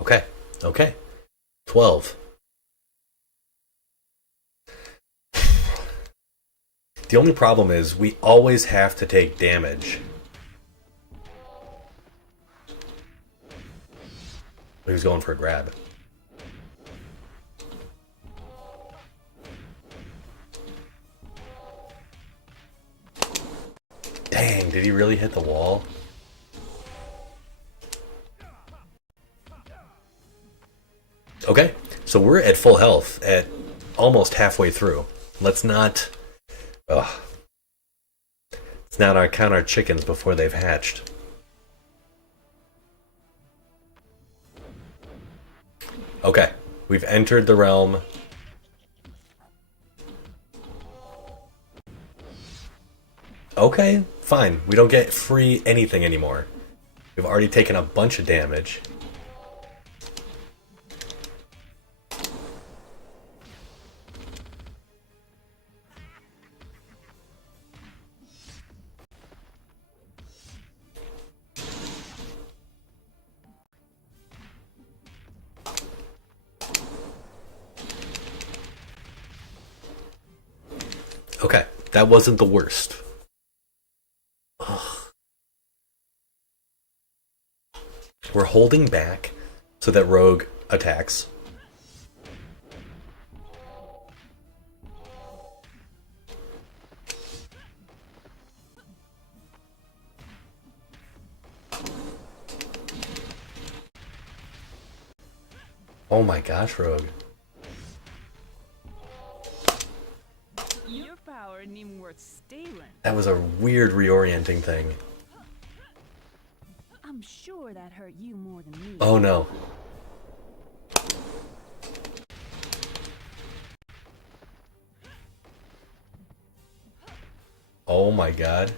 Okay. Okay. 12. The only problem is we always have to take damage. He's going for a grab. Dang, did he really hit the wall? Okay, so we're at full health at almost halfway through. Let's not... Ugh. Let's not count our chickens before they've hatched. Okay, we've entered the realm. Okay, fine. We don't get free anything anymore. We've already taken a bunch of damage. Okay, that wasn't the worst. Ugh. We're holding back so that Rogue attacks. Oh my gosh, Rogue. Your power ain't even worth stealing. That was a weird reorienting thing. I'm sure that hurt you more than me. Oh no. Oh my god.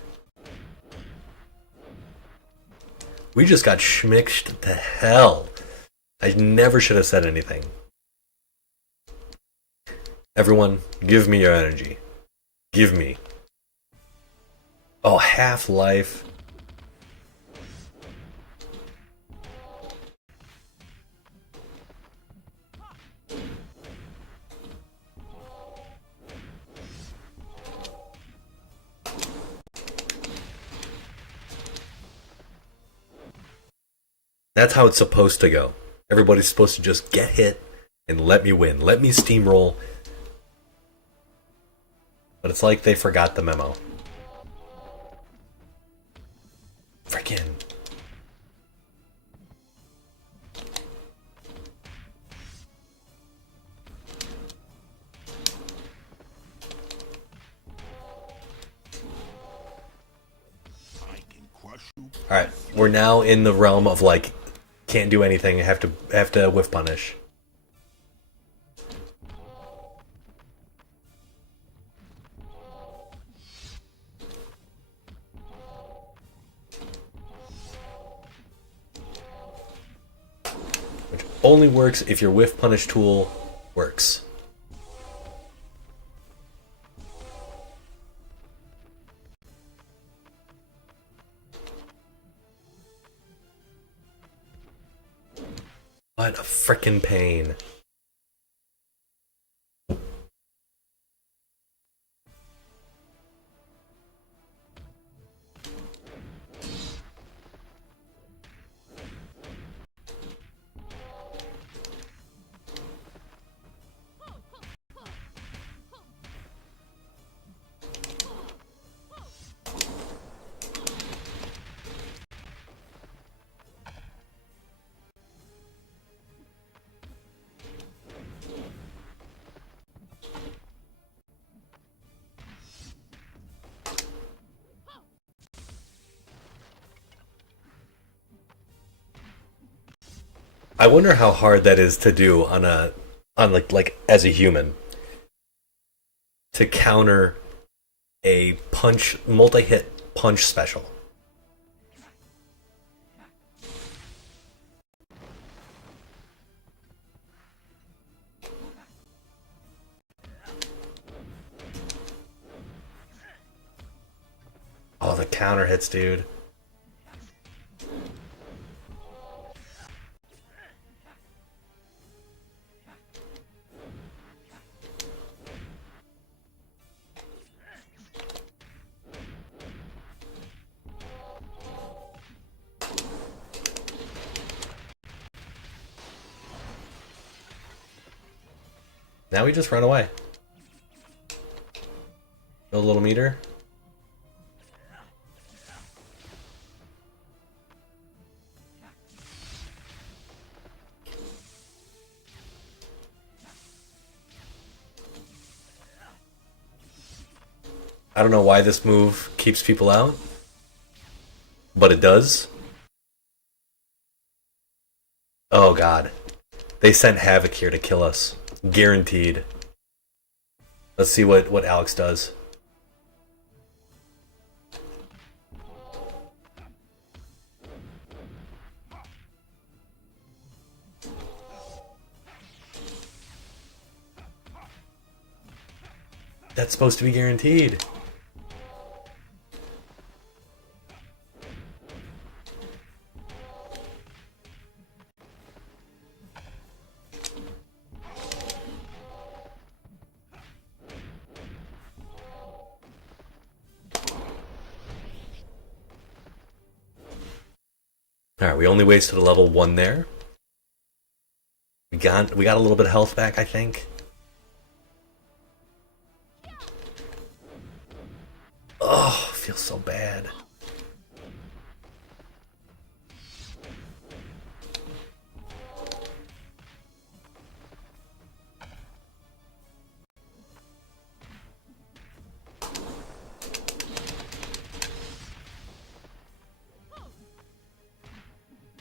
We just got schmicked to hell. I never should have said anything. Everyone, give me your energy. Give me. Oh, Half-Life. That's how it's supposed to go. Everybody's supposed to just get hit and let me win. Let me steamroll. But it's like they forgot the memo. Frickin'. Alright, we're now in the realm of like can't do anything, have to whiff punish. Which only works if your whiff punish tool works. What a frickin' pain. I wonder how hard that is to do on like as a human. To counter a multi-hit punch special. Oh, the counter hits, dude. Now we just run away. Build a little meter. I don't know why this move keeps people out, but it does. Oh god. They sent Havoc here to kill us. Guaranteed. Let's see what Alex does. That's supposed to be guaranteed. Alright, we only wasted a level 1 there. We got a little bit of health back, I think. Oh, feels so bad.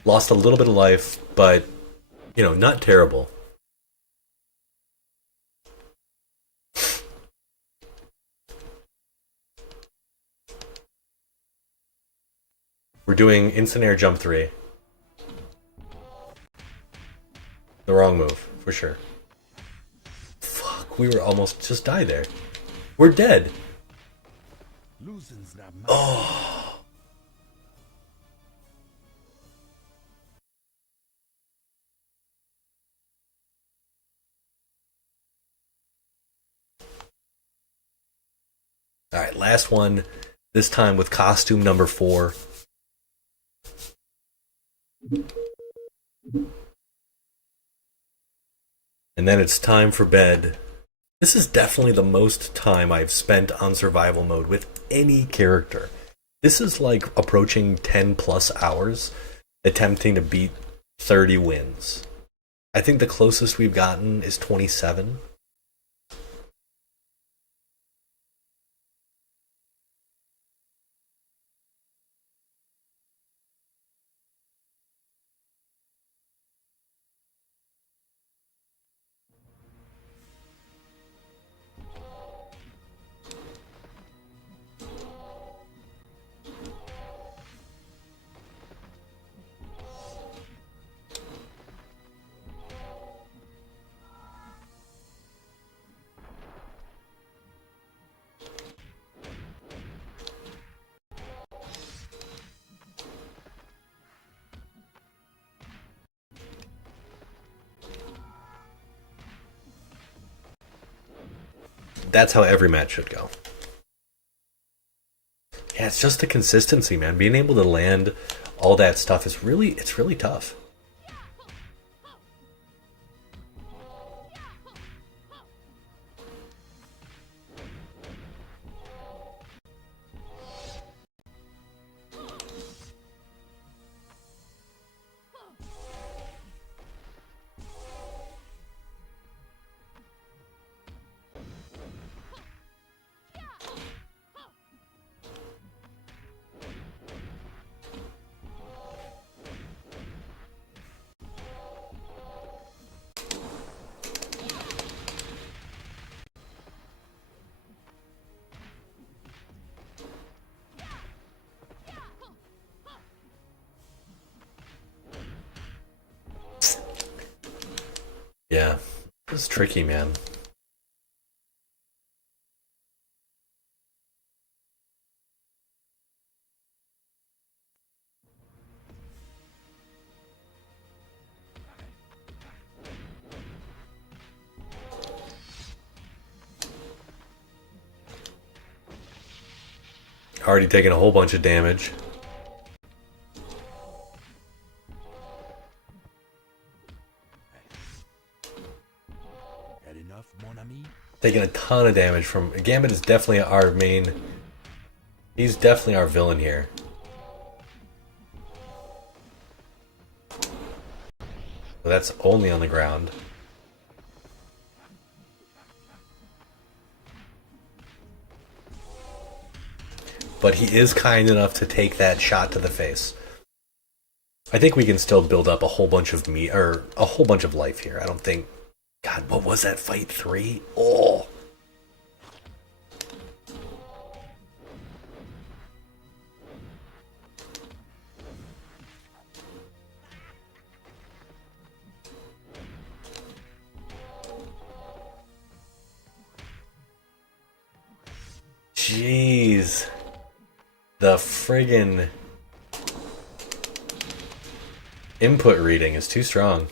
Lost a little bit of life, but, you know, not terrible. We're doing instant air jump 3. The wrong move, for sure. Fuck, we were almost just die there. We're dead. Oh. Alright, last one. This time with costume number 4. And then it's time for bed. This is definitely the most time I've spent on survival mode with any character. This is like approaching 10 plus hours attempting to beat 30 wins. I think the closest we've gotten is 27. That's how every match should go. Yeah, it's just the consistency, man. Being able to land all that stuff is really tough. Yeah, it's tricky, man. Already taking a whole bunch of damage. Had enough? Taking a ton of damage from... Gambit is definitely our main... He's definitely our villain here. But that's only on the ground. But he is kind enough to take that shot to the face. I think we can still build up a whole bunch of meat, or a whole bunch of life here. I don't think... God, what was that fight? 3? Oh! Jeez. The friggin' input reading is too strong.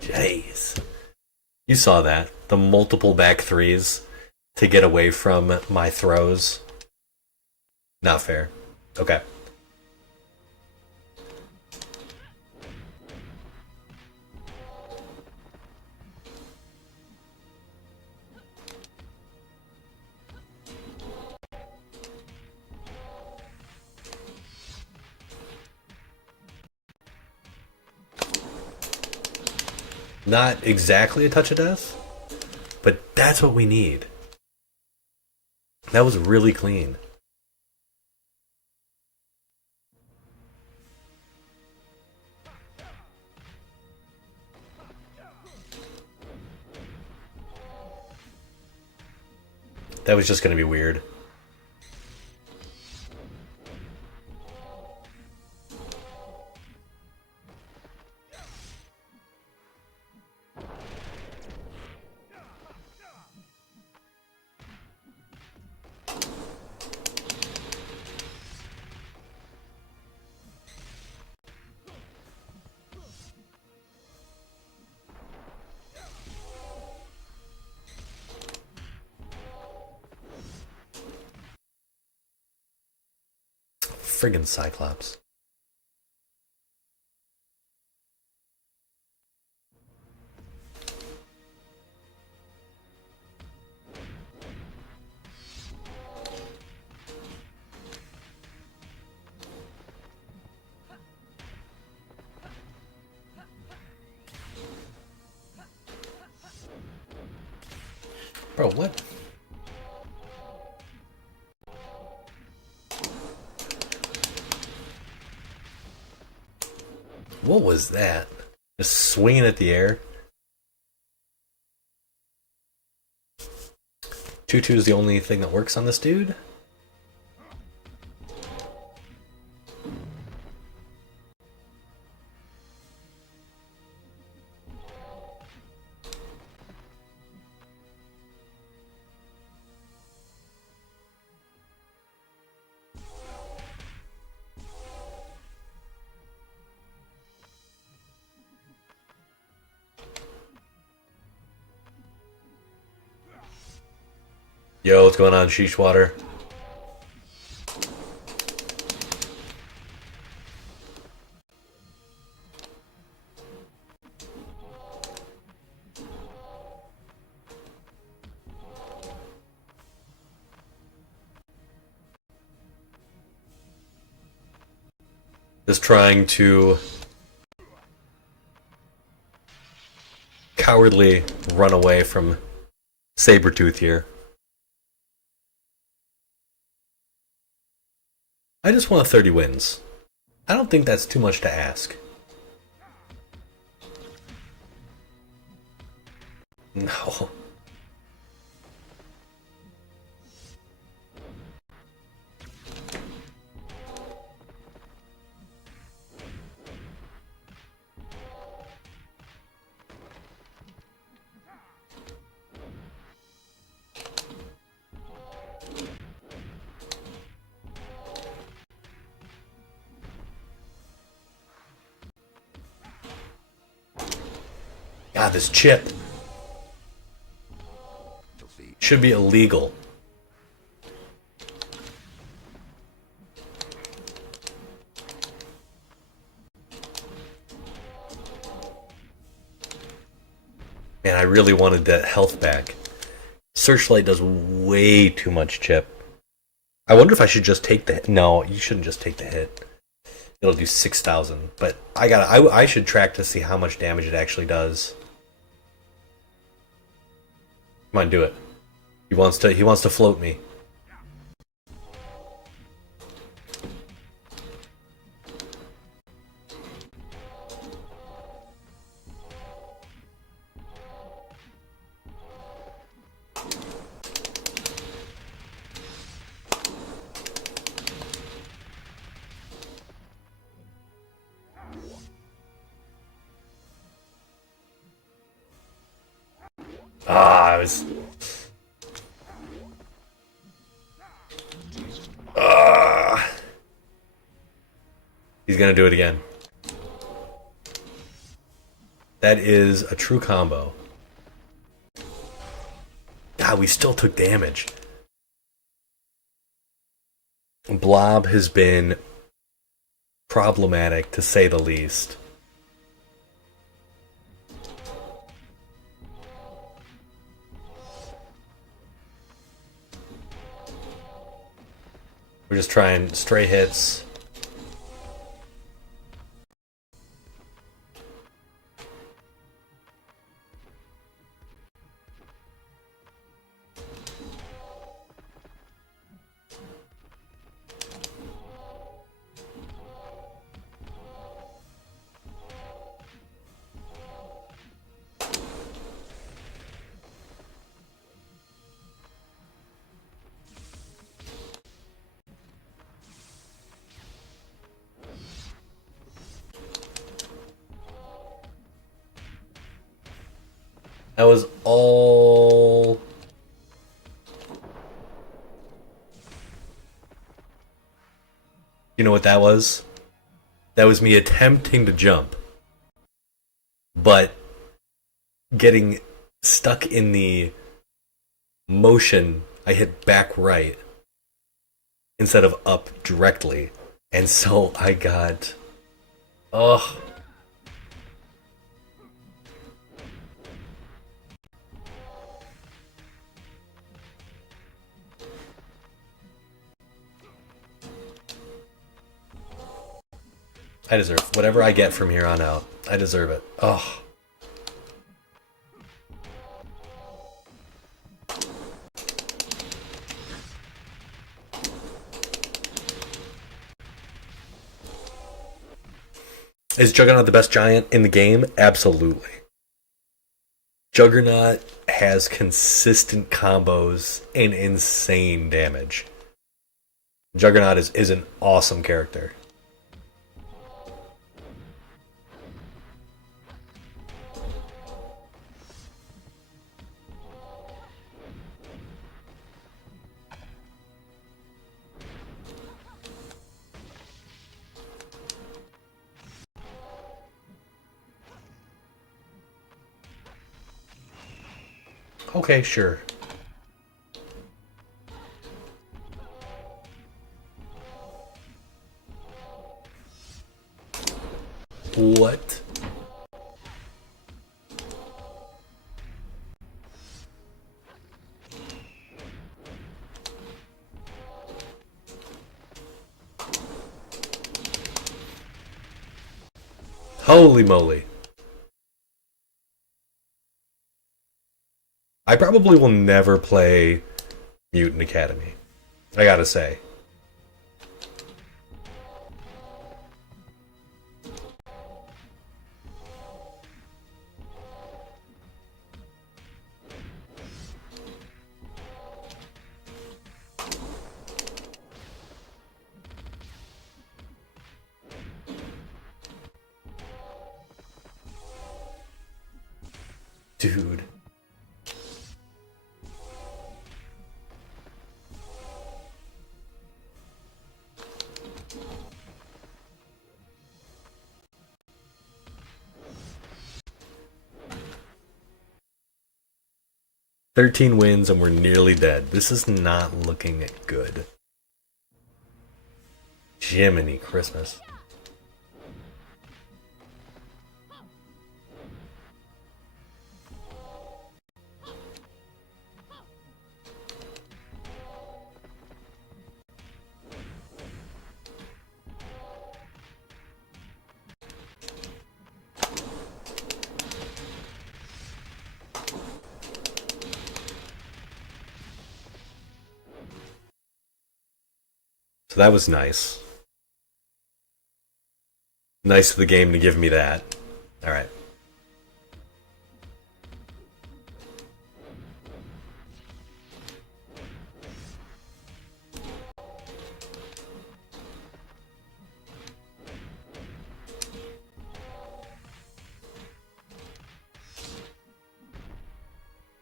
Jeez. You saw that. The multiple back threes to get away from my throws. Not fair. Okay. Not exactly a touch of death, but that's what we need. That was really clean. That was just going to be weird. Friggin' Cyclops. Bro, what? What was that? Just swinging at the air. 2-2 is the only thing that works on this dude? Yo, what's going on, Sheeshwater? Just trying to cowardly run away from Sabretooth here. I just want 30 wins. I don't think that's too much to ask. No. God, this chip should be illegal. Man, I really wanted that health back. Searchlight does way too much chip. I wonder if I should just take the hit. No, you shouldn't just take the hit. It'll do 6,000. But I should track to see how much damage it actually does. Come on, do it. He wants to float me. I was. He's gonna do it again. That is a true combo. God, we still took damage. Blob has been problematic, to say the least. We're just trying stray hits. That was all... You know what that was? That was me attempting to jump, but getting stuck in the motion. I hit back right instead of up directly, and so I got... Ugh. I deserve whatever I get from here on out. I deserve it. Oh. Is Juggernaut the best giant in the game? Absolutely. Juggernaut has consistent combos and insane damage. Juggernaut is an awesome character. Okay, sure. What? Holy moly. I probably will never play Mutant Academy. I gotta say. Dude. 13 wins and we're nearly dead. This is not looking good. Jiminy Christmas. So that was nice. Nice of the game to give me that. Alright.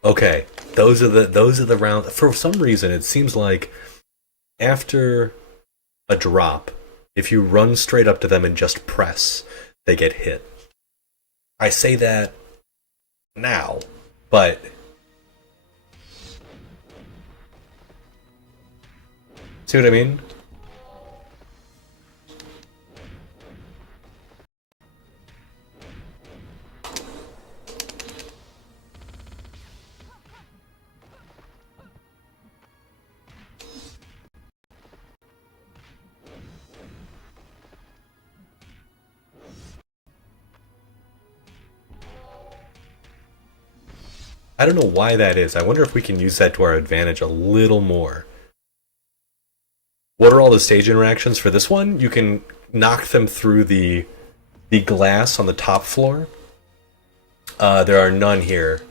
Okay, those are the rounds. For some reason, it seems like after a drop, if you run straight up to them and just press, they get hit. I say that now, but see what I mean? I don't know why that is. I wonder if we can use that to our advantage a little more. What are all the stage interactions for this one? You can knock them through the glass on the top floor. There are none here.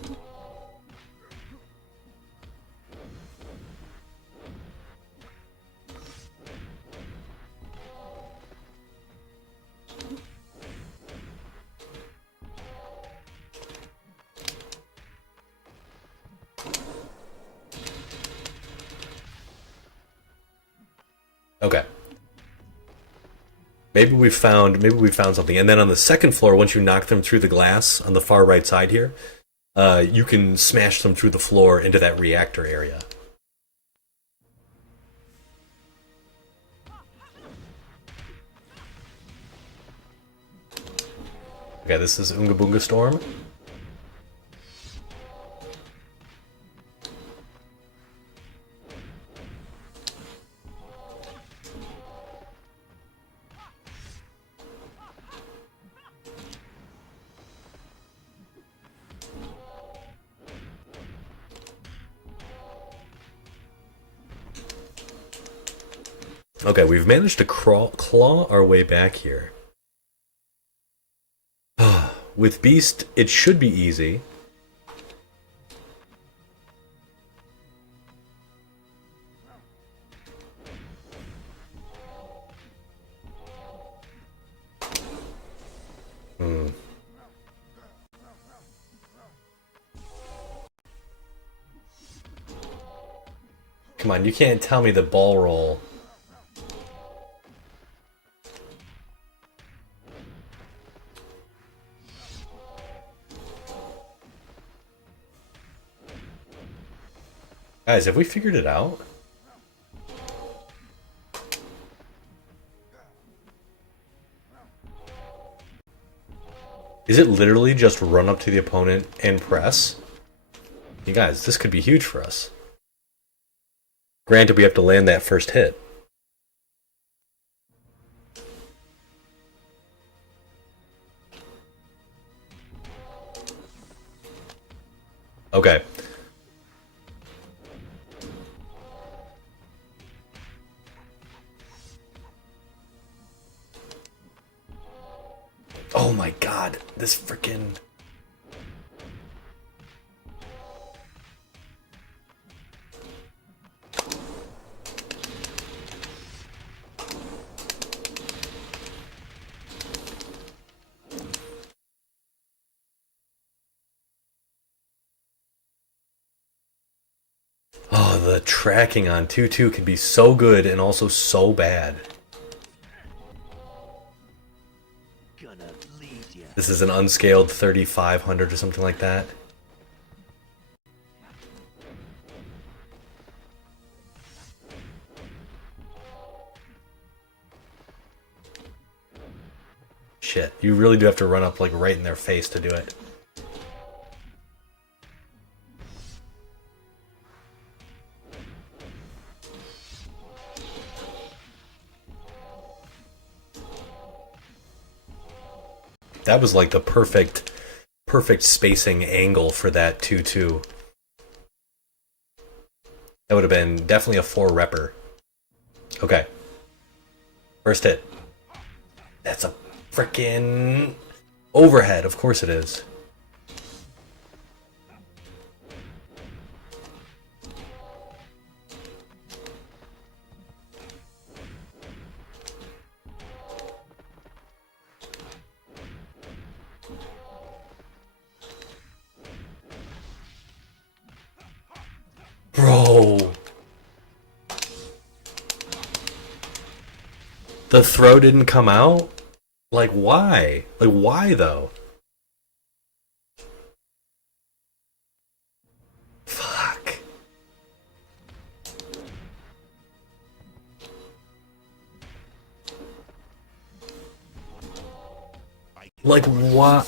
Okay. Maybe we found something. And then on the second floor, once you knock them through the glass on the far right side here, you can smash them through the floor into that reactor area. Okay, this is Oonga Boonga Storm. Okay, we've managed to claw our way back here. With Beast, it should be easy. Come on, you can't tell me the ball roll. Guys, have we figured it out? Is it literally just run up to the opponent and press? You guys, this could be huge for us. Granted, we have to land that first hit. Okay. Oh my god, this freaking... Oh, the tracking on 2-2 can be so good and also so bad. This is an unscaled 3500 or something like that. shit. You really do have to run up like right in their face to do it. That was like the perfect spacing angle for that 2-2. That would have been definitely a 4-repper. Okay. First hit. That's a frickin' overhead. Of course it is. Bro. The throw didn't come out? Like, why? Like, why, though? Fuck. Like, what?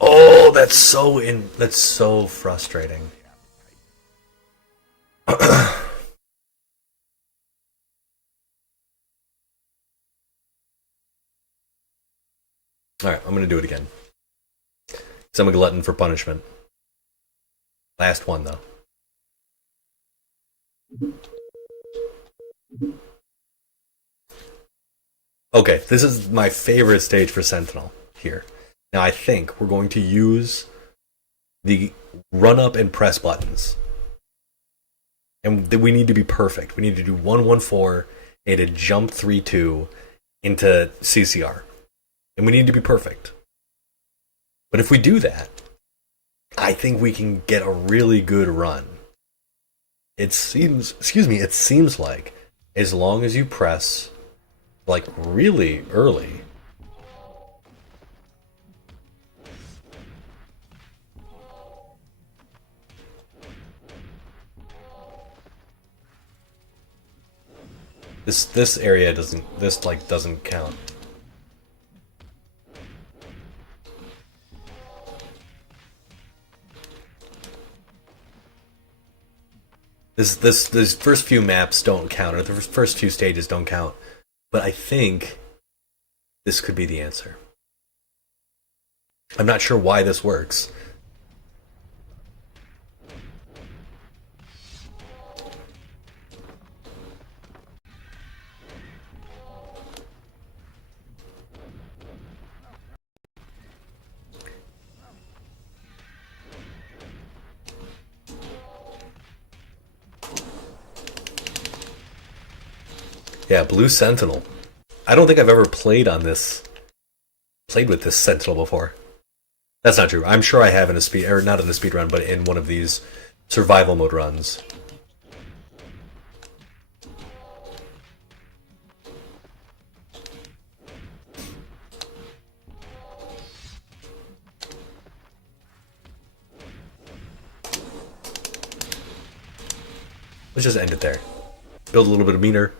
Oh, that's so frustrating. Alright, I'm gonna do it again. Because I'm a glutton for punishment. Last one, though. Okay, this is my favorite stage for Sentinel here. Now, I think we're going to use the run-up and press buttons. And we need to be perfect. We need to do 1-1-4 and a jump 3-2 into CCR. And we need to be perfect. But if we do that, I think we can get a really good run. It seems like as long as you press like really early, this area doesn't count. These first few maps don't count, or the first few stages don't count. But I think this could be the answer. I'm not sure why this works. Yeah, Blue Sentinel. I don't think I've ever played with this Sentinel before. That's not true. I'm sure I have in a speed, or not in a speed run, but in one of these survival mode runs. Let's just end it there. Build a little bit of meter.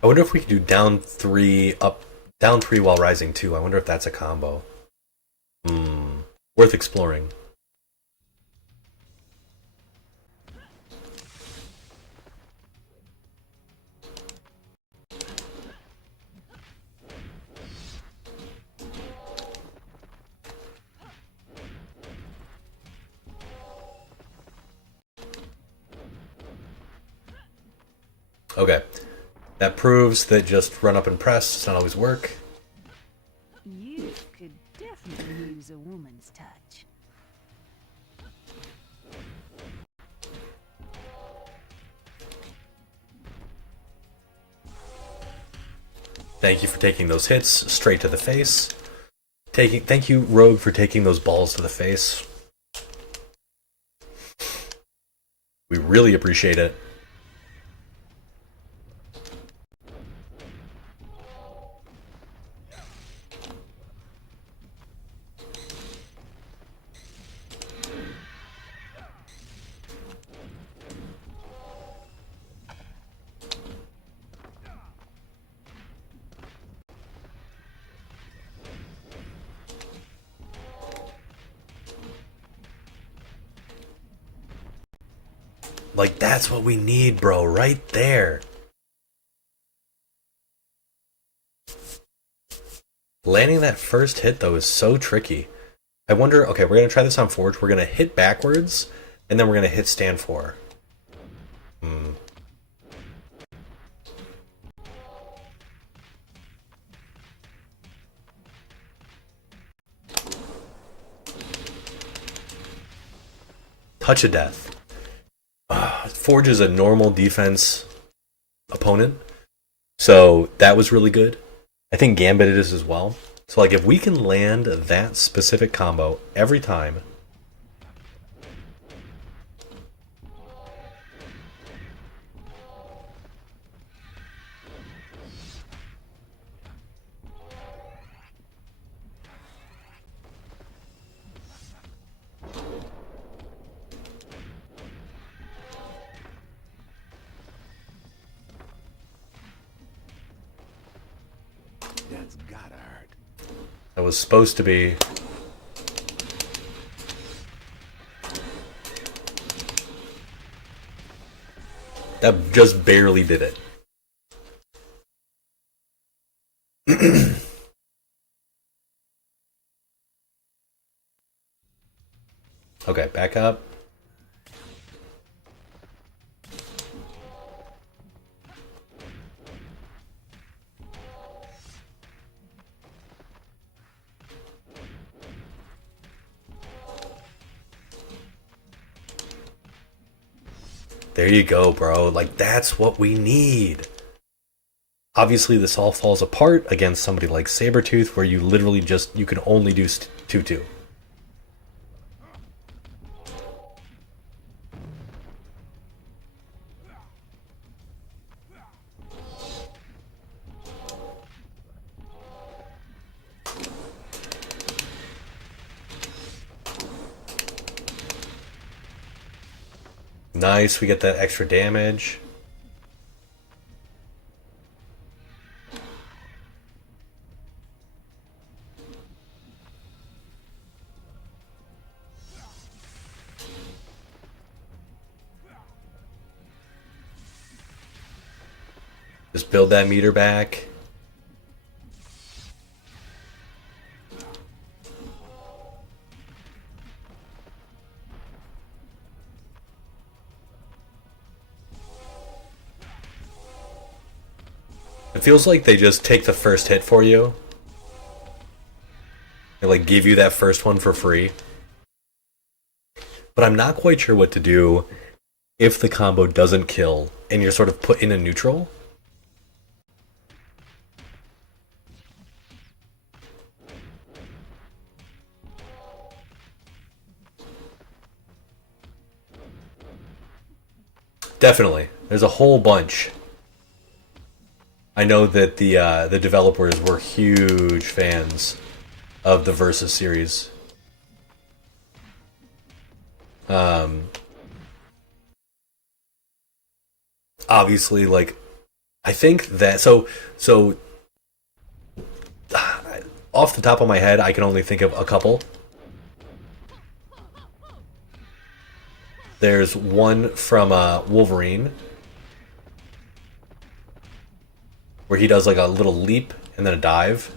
I wonder if we could do down 3, up, down 3 while rising 2. I wonder if that's a combo. Worth exploring. Okay. That proves that just run up and press does not always work. You could definitely use a woman's touch. Thank you for taking those hits straight to the face. Thank you, Rogue, for taking those balls to the face. We really appreciate it. Like, that's what we need, bro, right there. Landing that first hit, though, is so tricky. I wonder, okay, we're going to try this on Forge. We're going to hit backwards, and then we're going to hit stand 4. Touch of Death. Forge is a normal defense opponent, so that was really good. I think Gambit is as well. So, like, if we can land that specific combo every time, That's gotta hurt. that was supposed to be. That just barely did it. Okay, back up. There you go, bro. Like, that's what we need. Obviously, this all falls apart against somebody like Sabretooth, where you literally just, you can only do 2-2. Nice, we get that extra damage. Just build that meter back. It feels like they just take the first hit for you. They like give you that first one for free. But I'm not quite sure what to do if the combo doesn't kill and you're sort of put in a neutral. Definitely. There's a whole bunch. I know that the developers were huge fans of the Versus series. Obviously, like, I think that so off the top of my head, I can only think of a couple. There's one from Wolverine, where he does like a little leap and then a dive.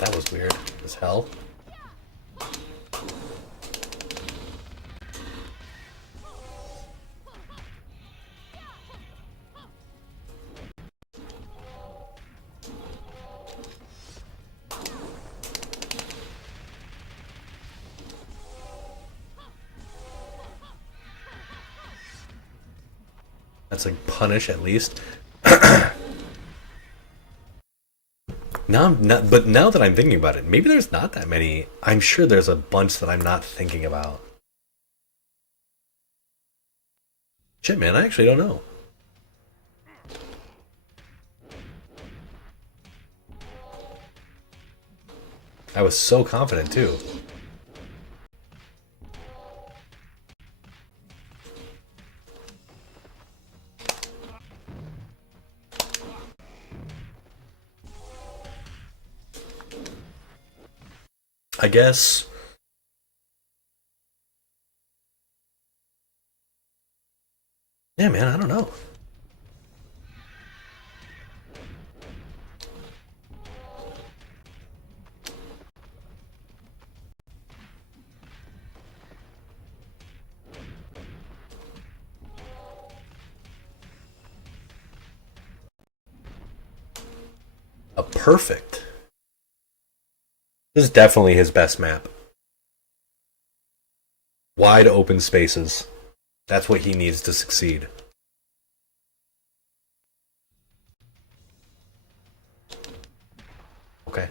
That was weird as hell. That's like punish at least. Now I'm not, but now that I'm thinking about it, maybe there's not that many. I'm sure there's a bunch that I'm not thinking about. Shit, man, I actually don't know. I was so confident too. I guess. Yeah, man, I don't know. A perfect. This is definitely his best map. Wide open spaces. That's what he needs to succeed. Okay.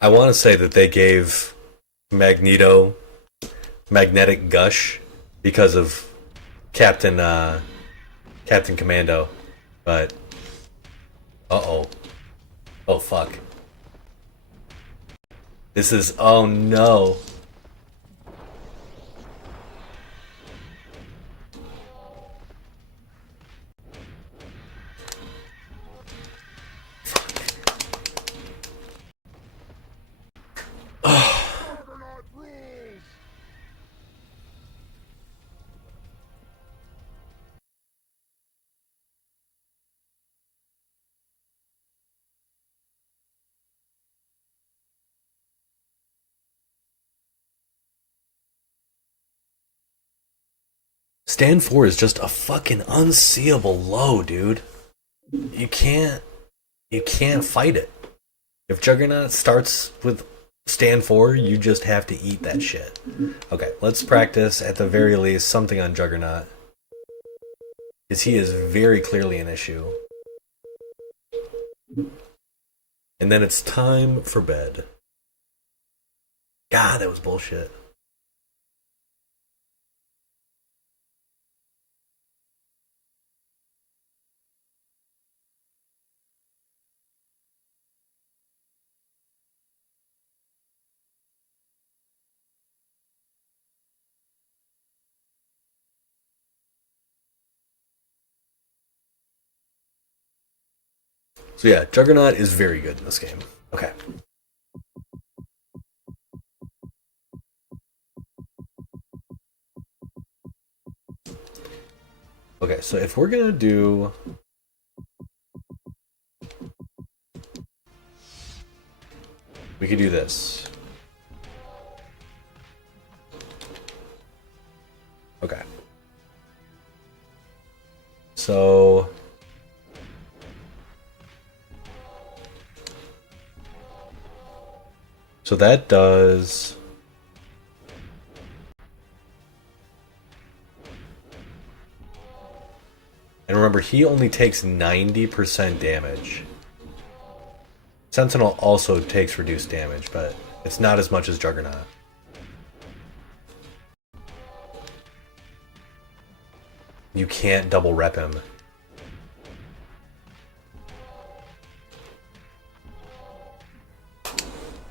I want to say that they gave Magneto magnetic gush because of Captain Commando, but oh fuck, this is, oh no. Stand 4 is just a fucking unseeable low, dude. You can't fight it. If Juggernaut starts with stand 4, you just have to eat that shit. Okay, let's practice at the very least something on Juggernaut, because he is very clearly an issue. And then it's time for bed. God, that was bullshit. So yeah, Juggernaut is very good in this game. Okay. Okay, so if we're gonna do... we could do this. Okay. So... so that does... and remember, he only takes 90% damage. Sentinel also takes reduced damage, but it's not as much as Juggernaut. You can't double rep him.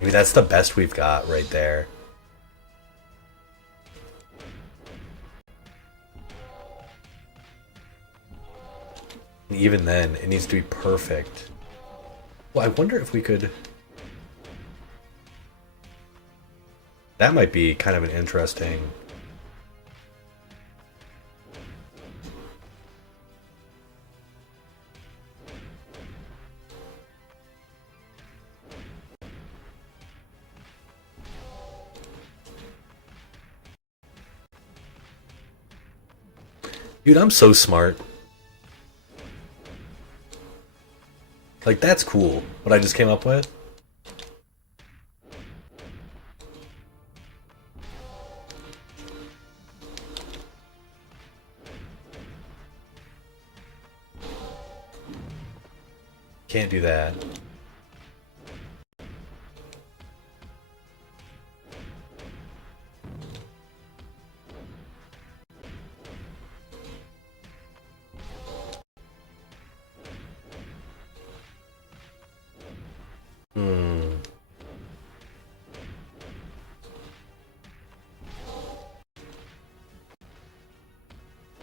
Maybe that's the best we've got right there. And even then, it needs to be perfect. Well, I wonder if we could... That might be kind of an interesting... Dude, I'm so smart. Like, that's cool, what I just came up with. Can't do that.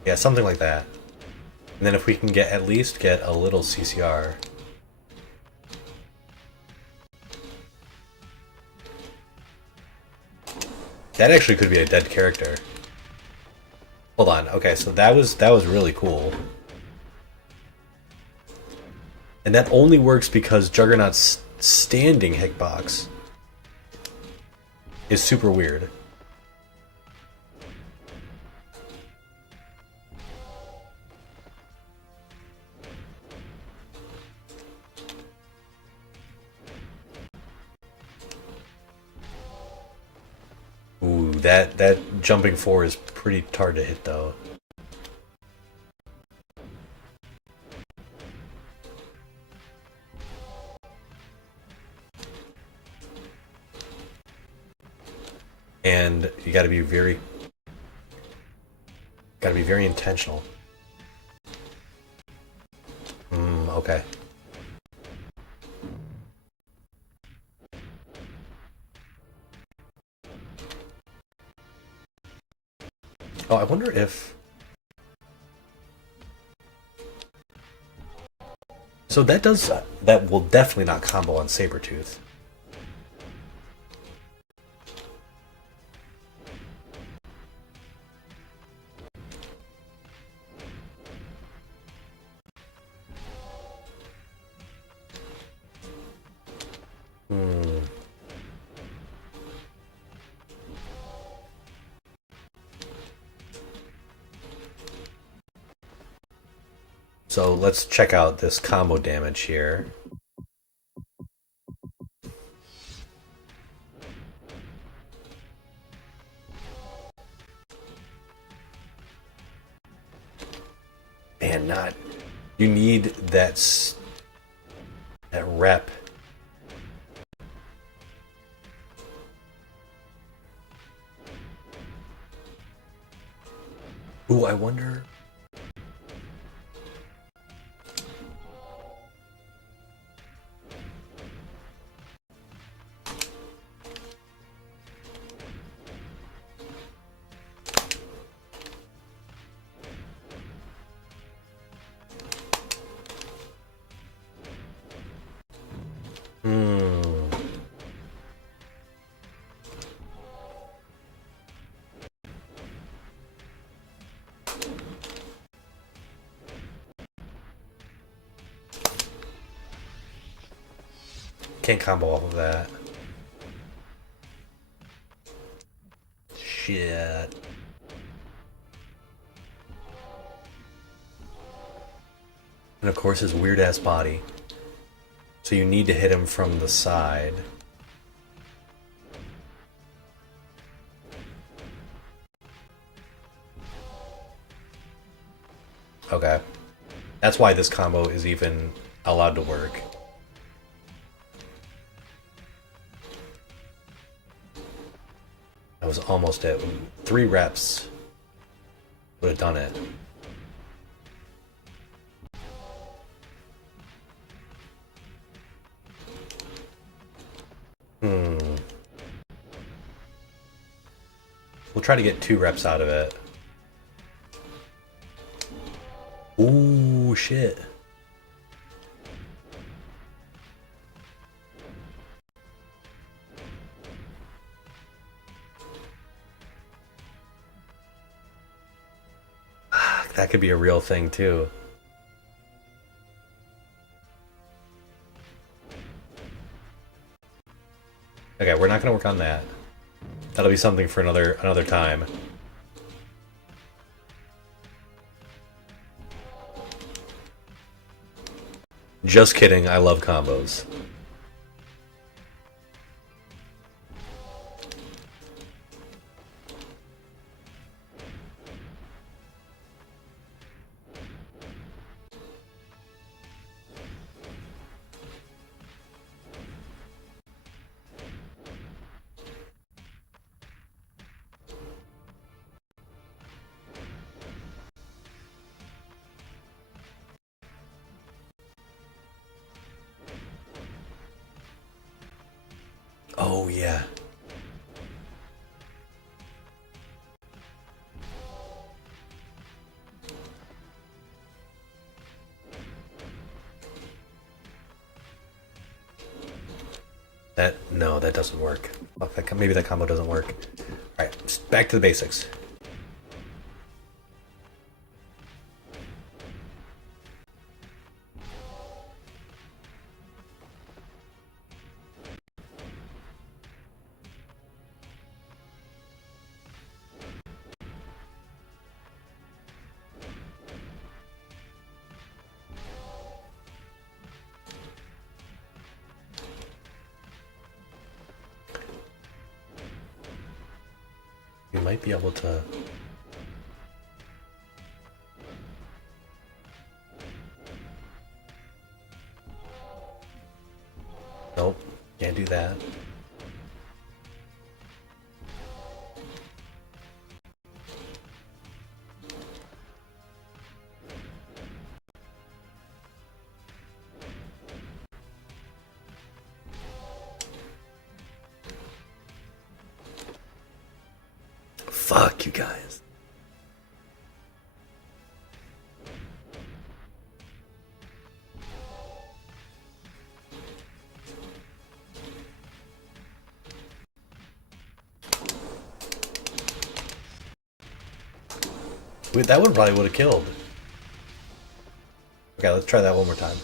Yeah, something like that. And then if we can get at least get a little CCR. That actually could be a dead character. Hold on. Okay, so that was really cool. And that only works because Juggernaut's standing hitbox is super weird. Ooh, that jumping 4 is pretty hard to hit though. And you gotta be very intentional. Okay. Oh, I wonder if... So that does... that will definitely not combo on Sabretooth. So let's check out this combo damage here. Man, not... You need that rep. Ooh, I wonder... Can't combo off of that. Shit. And of course his weird ass body. So you need to hit him from the side. Okay. That's why this combo is even allowed to work. I was almost at 3 reps. Would have done it. try to get 2 reps out of it. Ooh, shit. That could be a real thing too. Okay, we're not gonna work on that. That'll be something for another time. Just kidding, I love combos. Oh, yeah. No, that doesn't work. Maybe that combo doesn't work. Alright, back to the basics. You might be able to... Nope, can't do that. Fuck you guys. Wait, that one probably would have killed. Okay, let's try that one more time.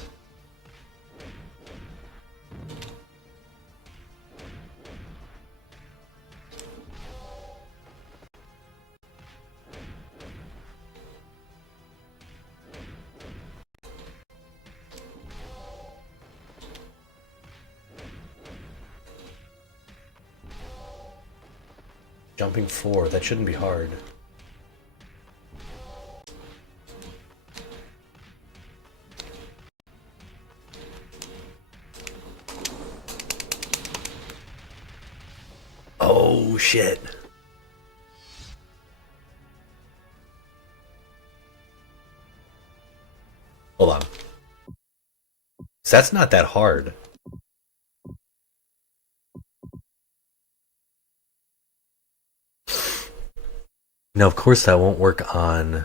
Jumping 4, that shouldn't be hard. Oh shit. Hold on. So that's not that hard. No, of course that won't work on...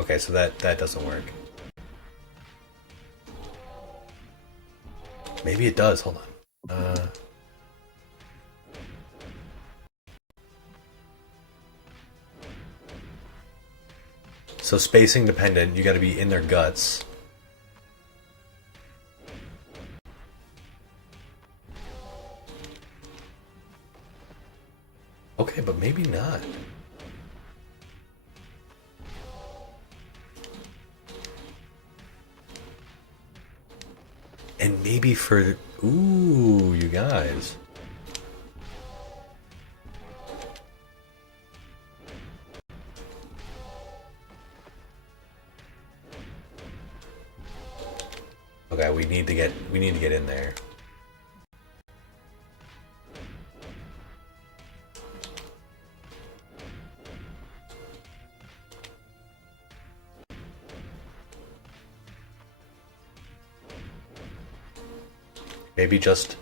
Okay, so that doesn't work. Maybe it does, hold on. So spacing dependent, you gotta be in their guts. Okay, but maybe not. And maybe for... Ooh, you guys. Okay, we need to get in there. Maybe just...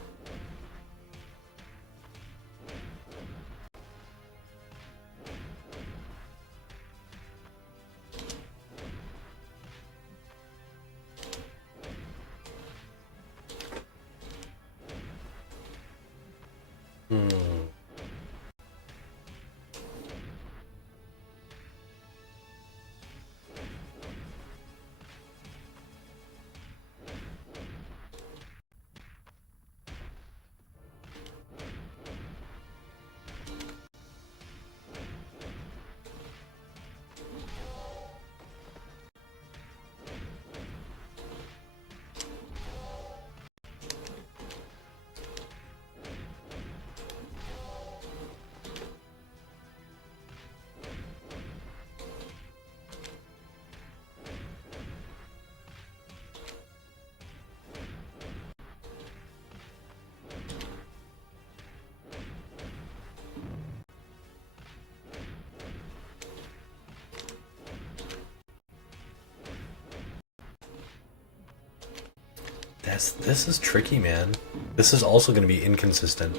This is tricky, man. This is also going to be inconsistent.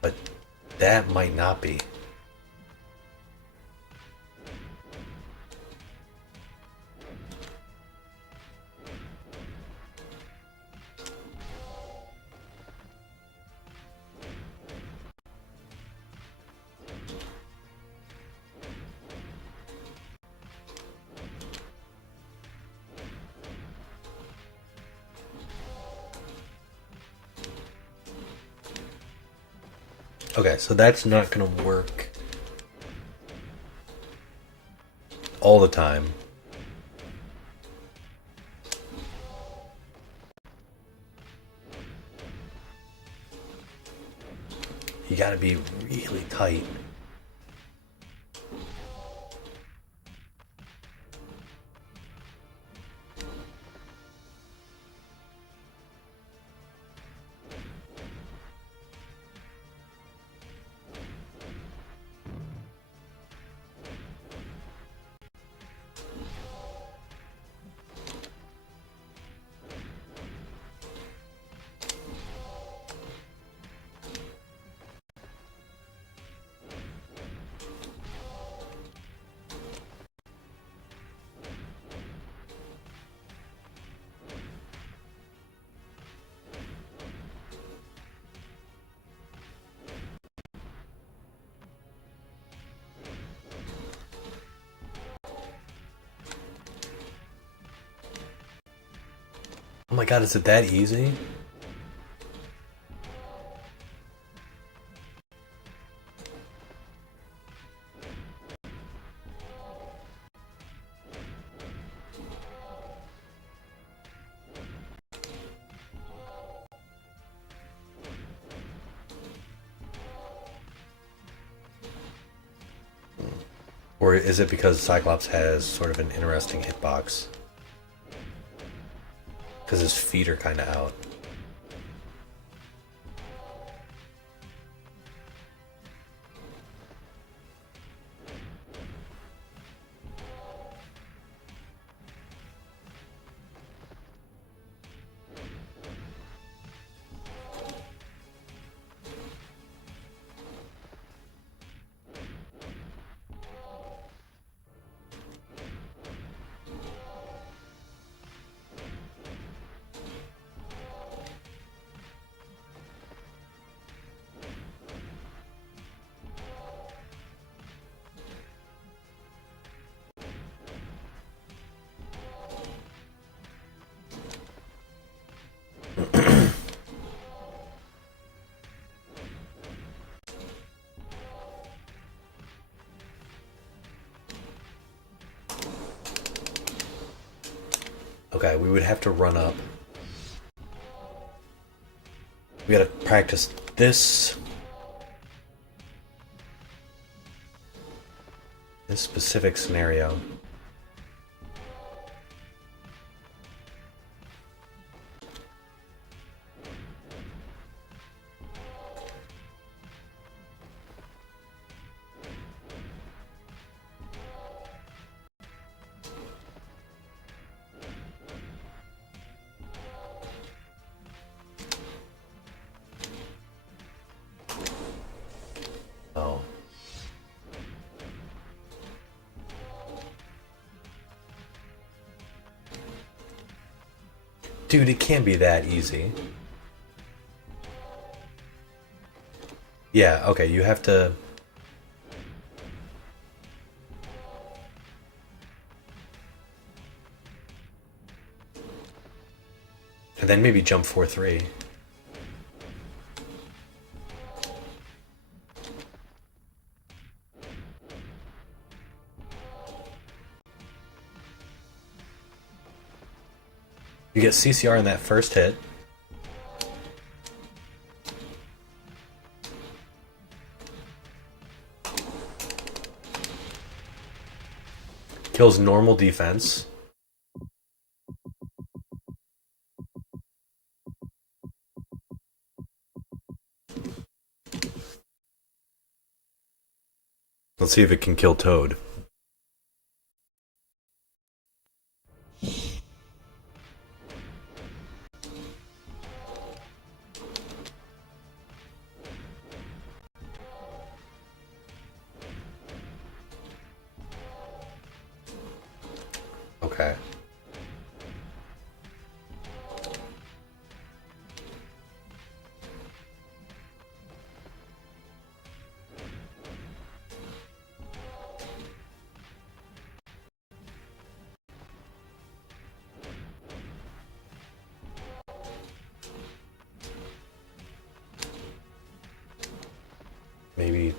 But that might not be. Okay, so that's not gonna work all the time. You gotta be really tight. Oh my god, is it that easy? Or is it because Cyclops has sort of an interesting hitbox? Because his feet are kind of out. Okay, we would have to run up. We gotta practice this. This specific scenario. Dude, it can't be that easy. Yeah, okay, you have to... And then maybe jump 4-3. You get CCR in that first hit. Kills normal defense. Let's see if it can kill Toad. Okay. Maybe...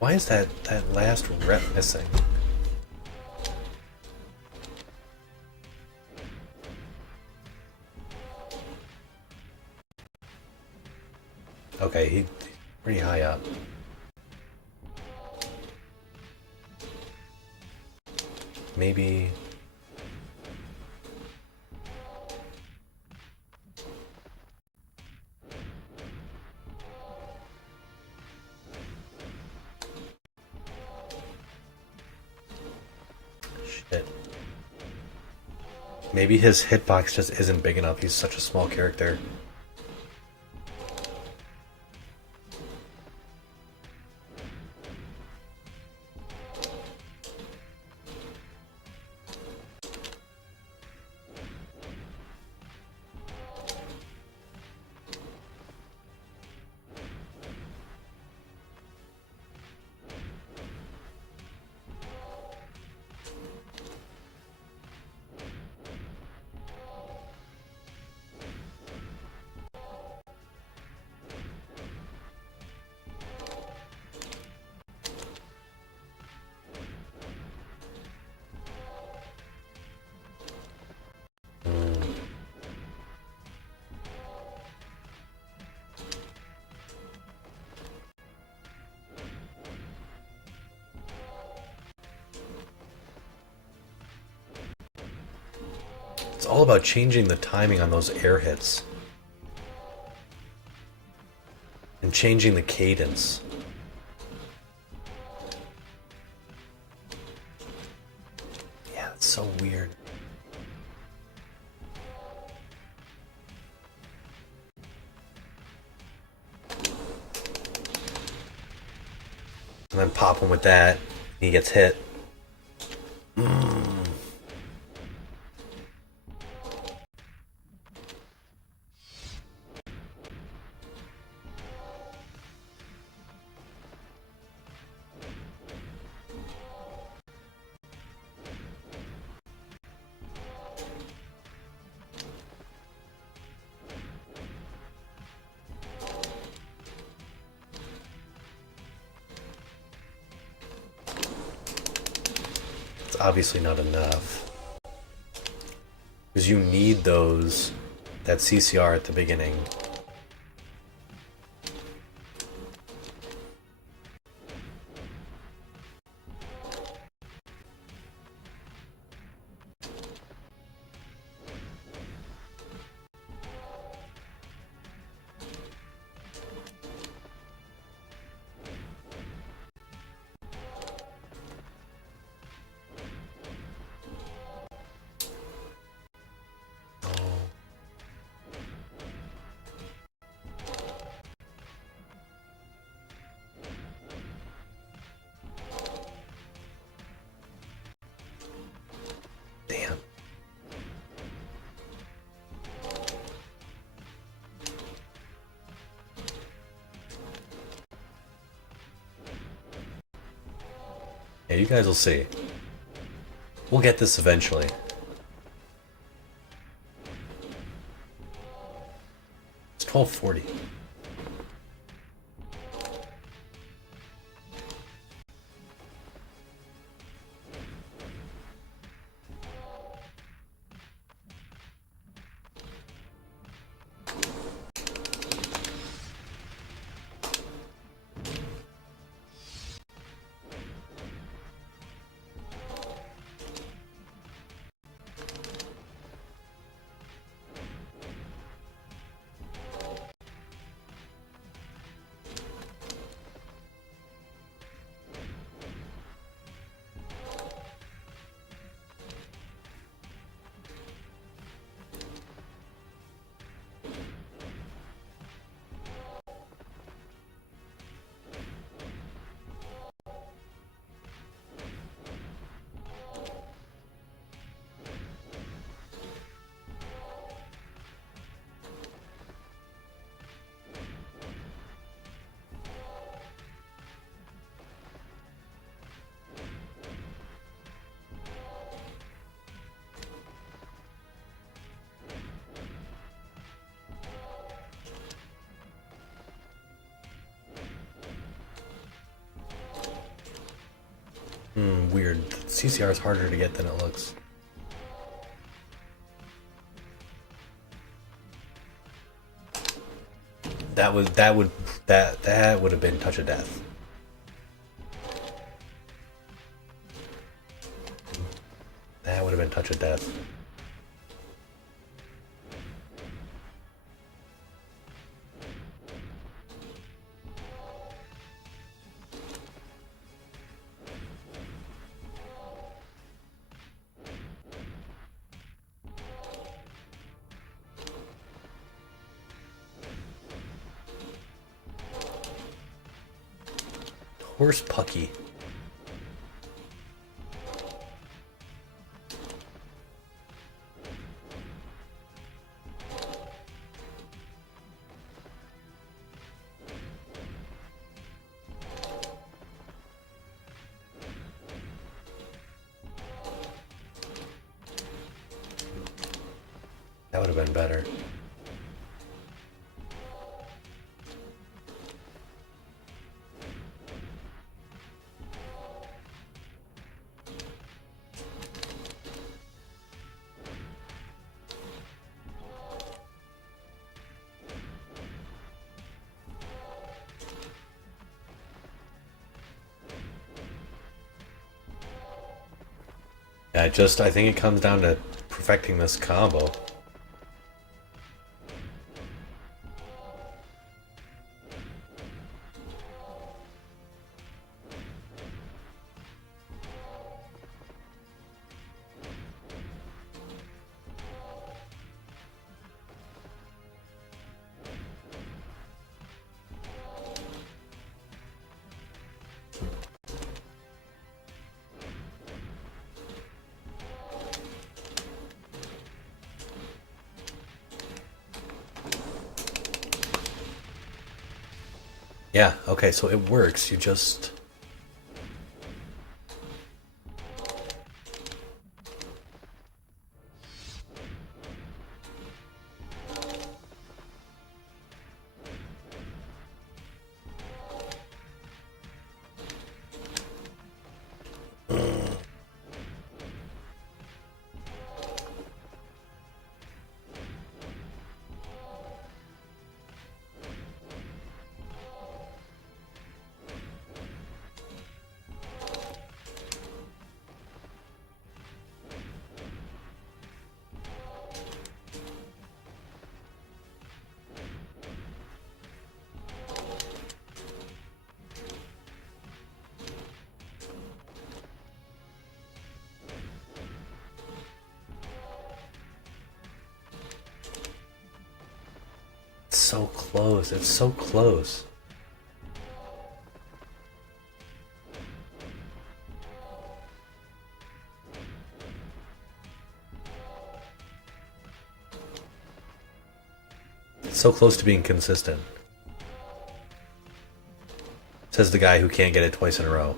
Why is that last rep missing? Okay, he's pretty high up. Maybe... Shit. Maybe his hitbox just isn't big enough. He's such a small character. It's all about changing the timing on those air hits. And changing the cadence. Yeah, it's so weird. And then pop him with that. He gets hit. It's obviously not enough. Because you need that CCR at the beginning. Yeah, you guys will see. We'll get this eventually. It's 12:40. Weird. CCR is harder to get than it looks. That would have been touch of death. That would have been touch of death. Horse Pucky. That would have been better. Yeah, I think it comes down to perfecting this combo. Yeah, okay, so it works, you just... so close. It's so close. It's so close to being consistent. Says the guy who can't get it twice in a row.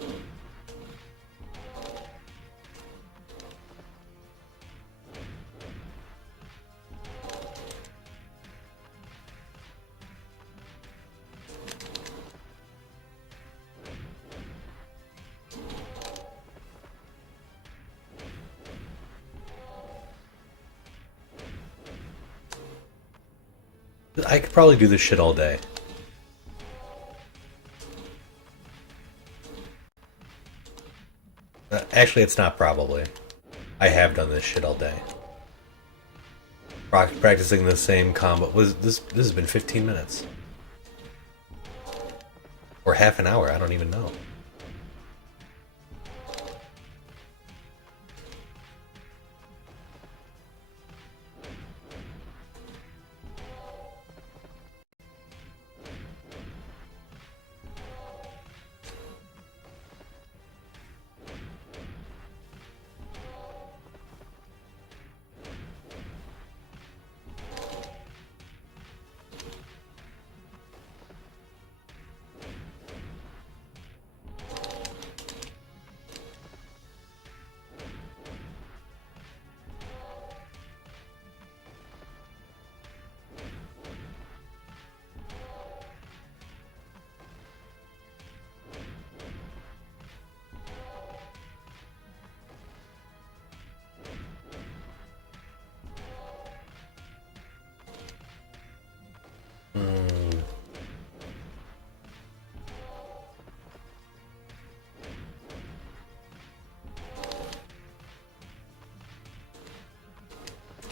I could probably do this shit all day. Actually, it's not probably. I have done this shit all day. Practicing the same combo. This has been 15 minutes. Or half an hour, I don't even know.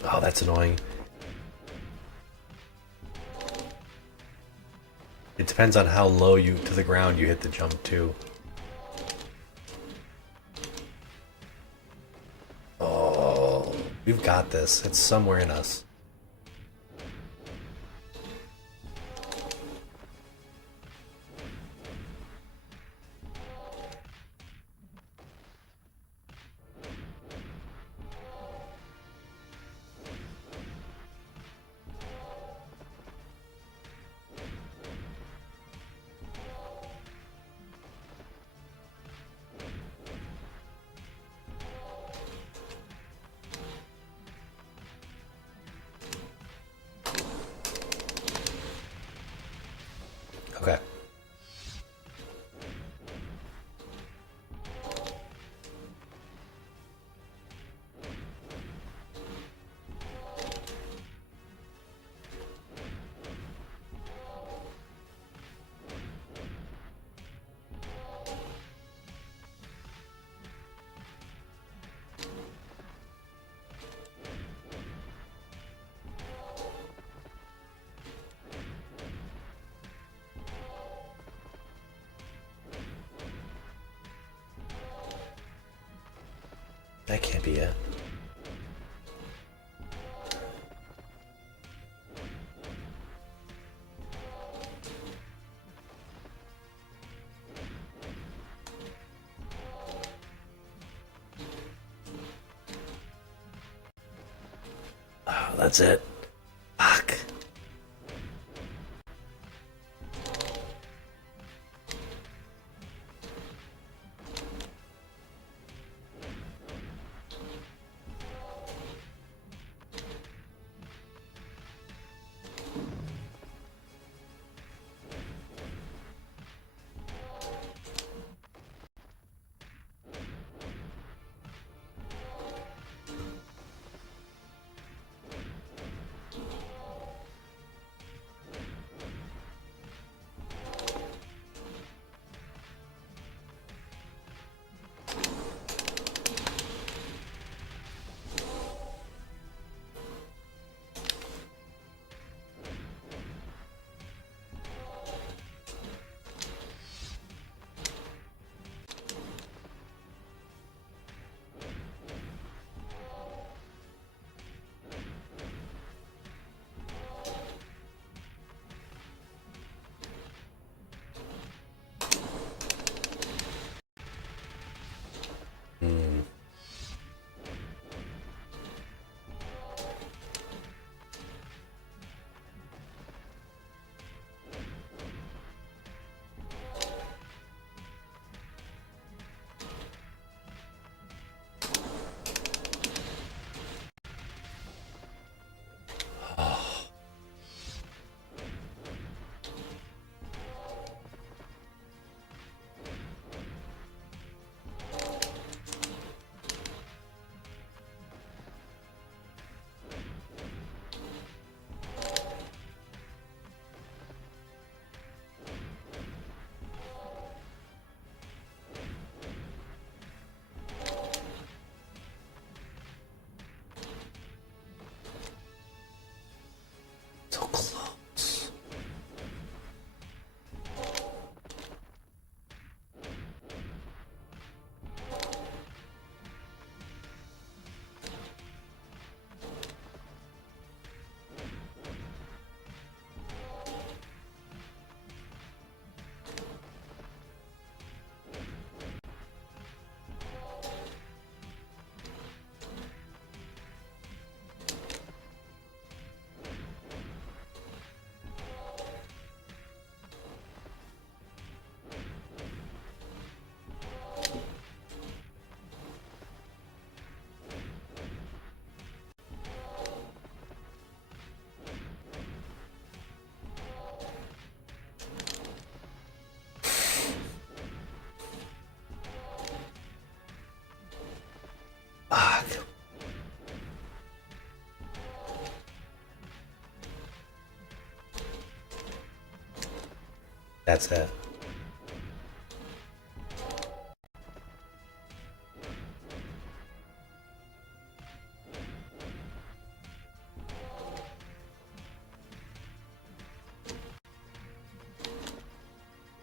Oh, that's annoying. It depends on how low you to the ground you hit the jump too. Oh, we've got this. It's somewhere in us. Okay. That can't be it. Oh, that's it. Fuck. That's it.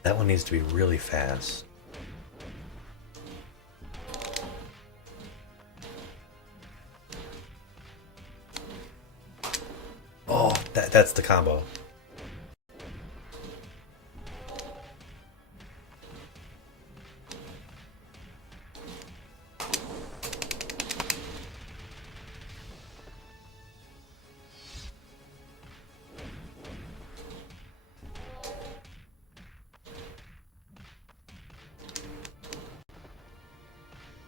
That one needs to be really fast. Oh, that's the combo.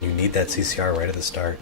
You need that CCR right at the start.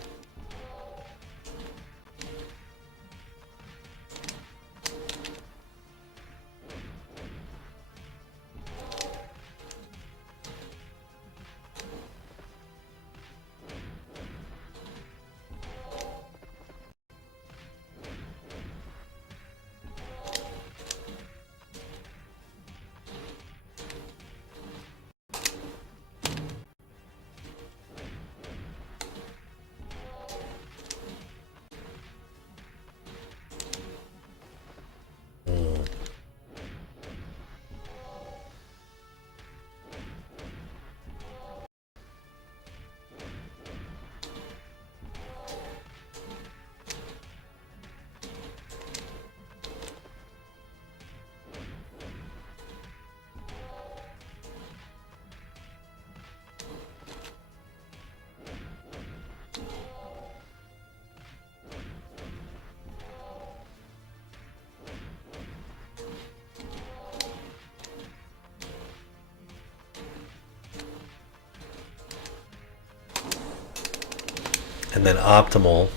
And then optimal,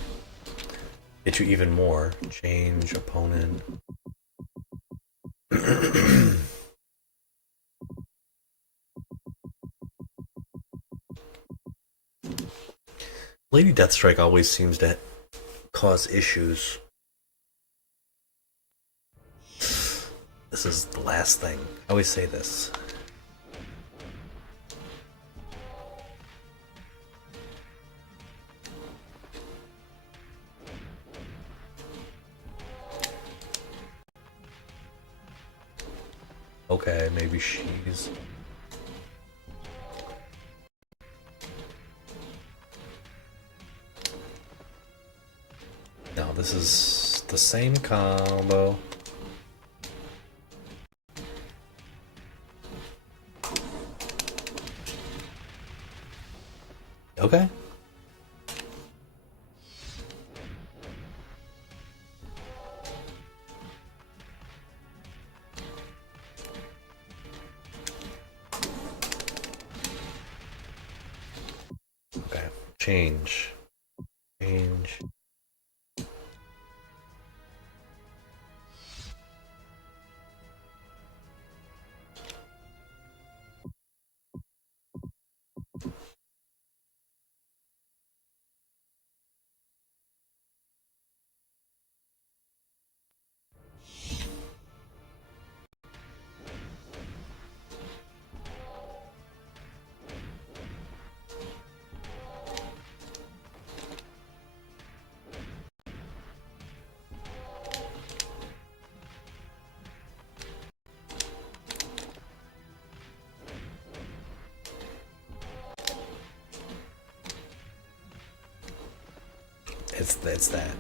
get you even more. Change opponent. Lady Deathstrike always seems to cause issues. This is the last thing. I always say this. Okay, maybe she's... No, this is the same combo. Okay. Okay. Change. Change. It's that.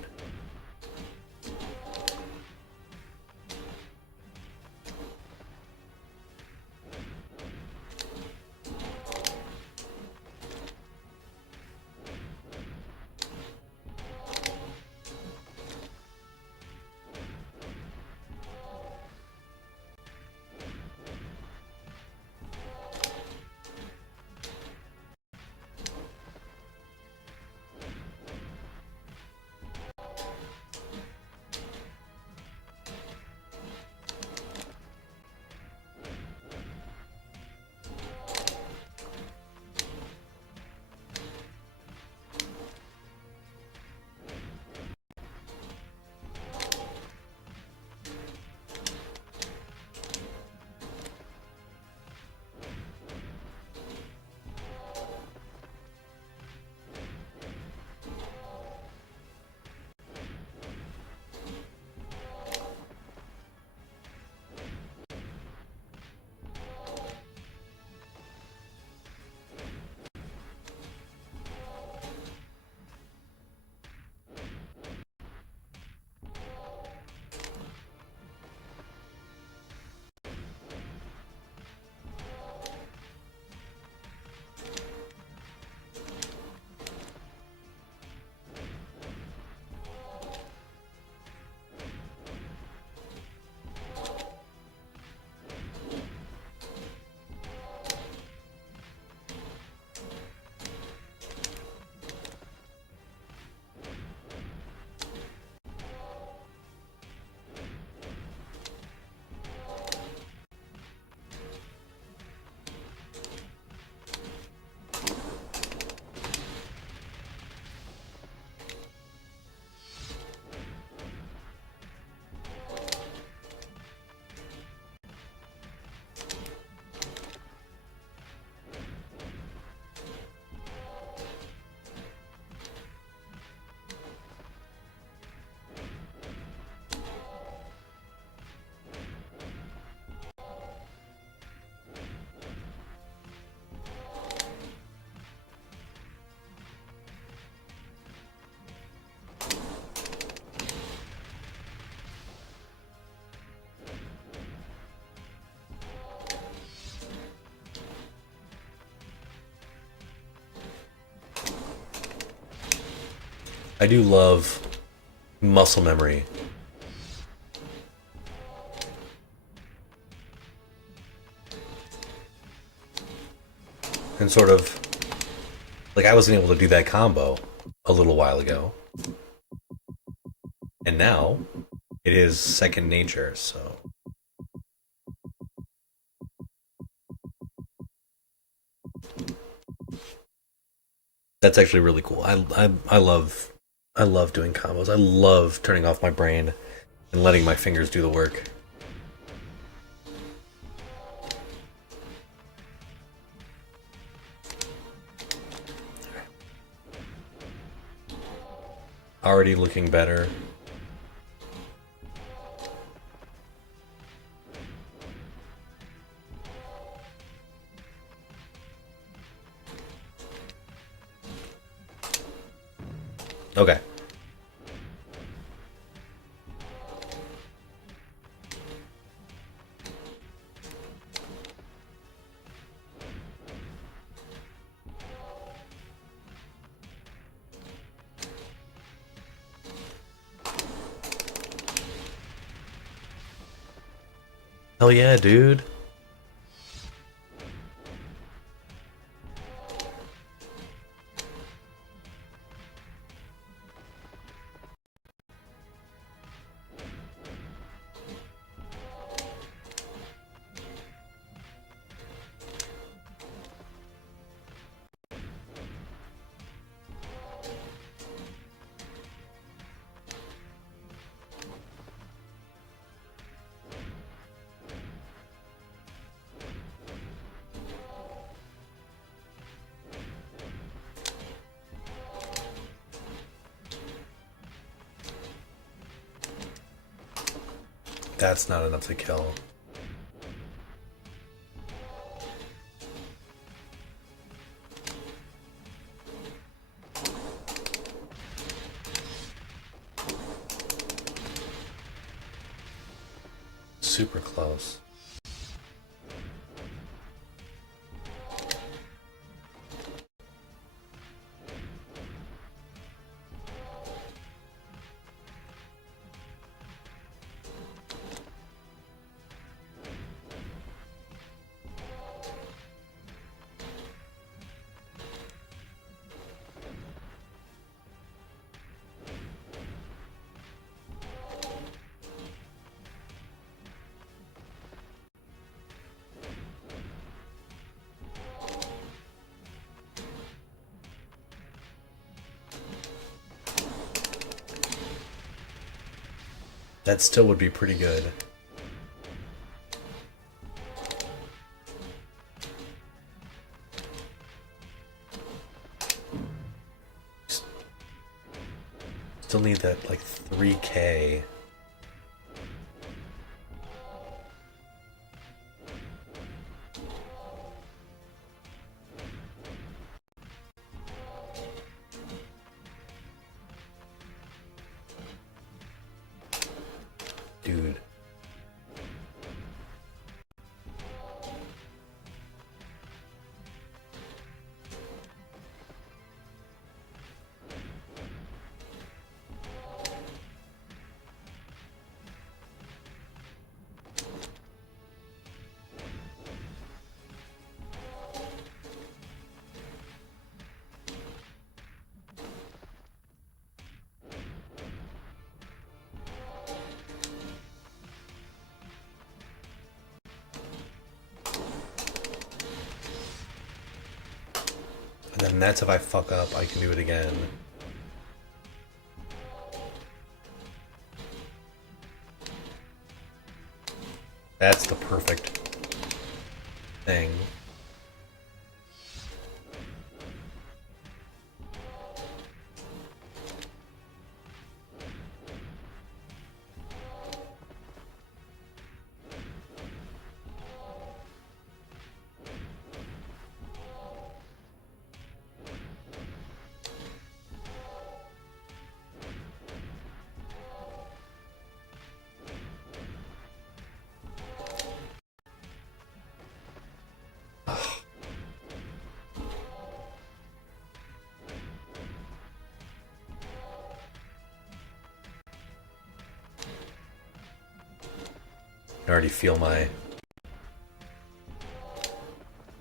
I do love muscle memory. And sort of, like, I wasn't able to do that combo a little while ago. And now, it is second nature, so... That's actually really cool. I love doing combos. I love turning off my brain and letting my fingers do the work. Already looking better. Okay. Hell yeah, dude. That's not enough to kill. Super close. That still would be pretty good. Still need that, like, 3K. Dude. And then that's if I fuck up, I can do it again. That's the perfect thing. I already feel my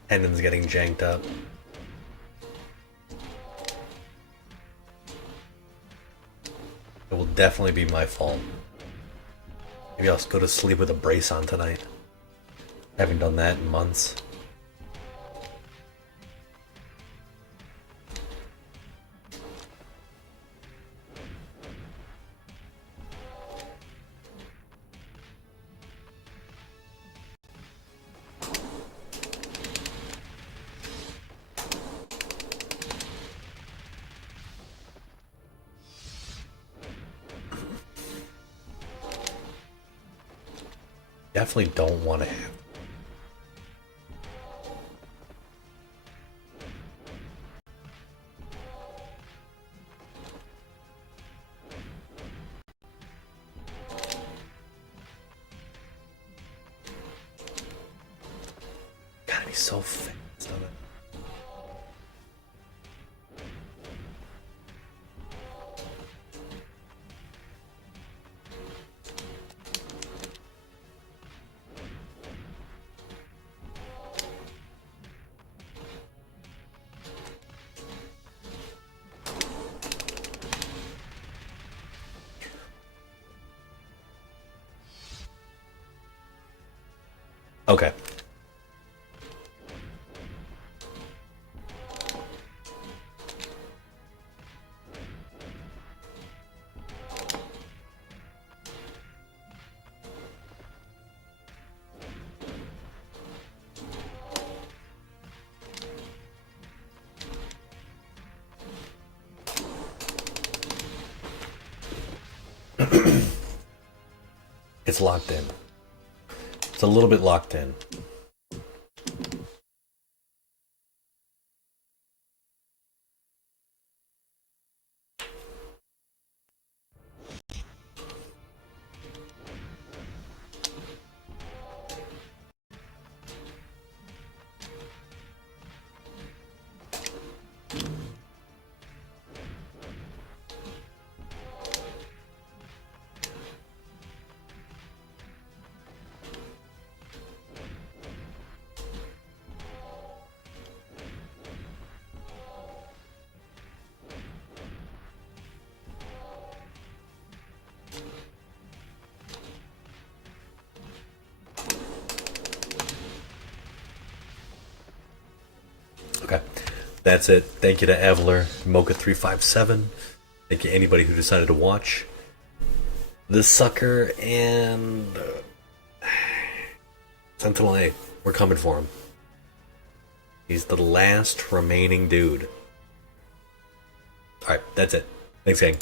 tendons getting janked up. It will definitely be my fault. Maybe I'll go to sleep with a brace on tonight. Haven't done that in months. Definitely don't want to have. Gotta be so fast on it. Okay. It's locked in. It's a little bit locked in. Okay, that's it. Thank you to Aveler, Mocha357. Thank you to anybody who decided to watch this sucker, and Sentinel A. We're coming for him. He's the last remaining dude. Alright, that's it. Thanks, gang.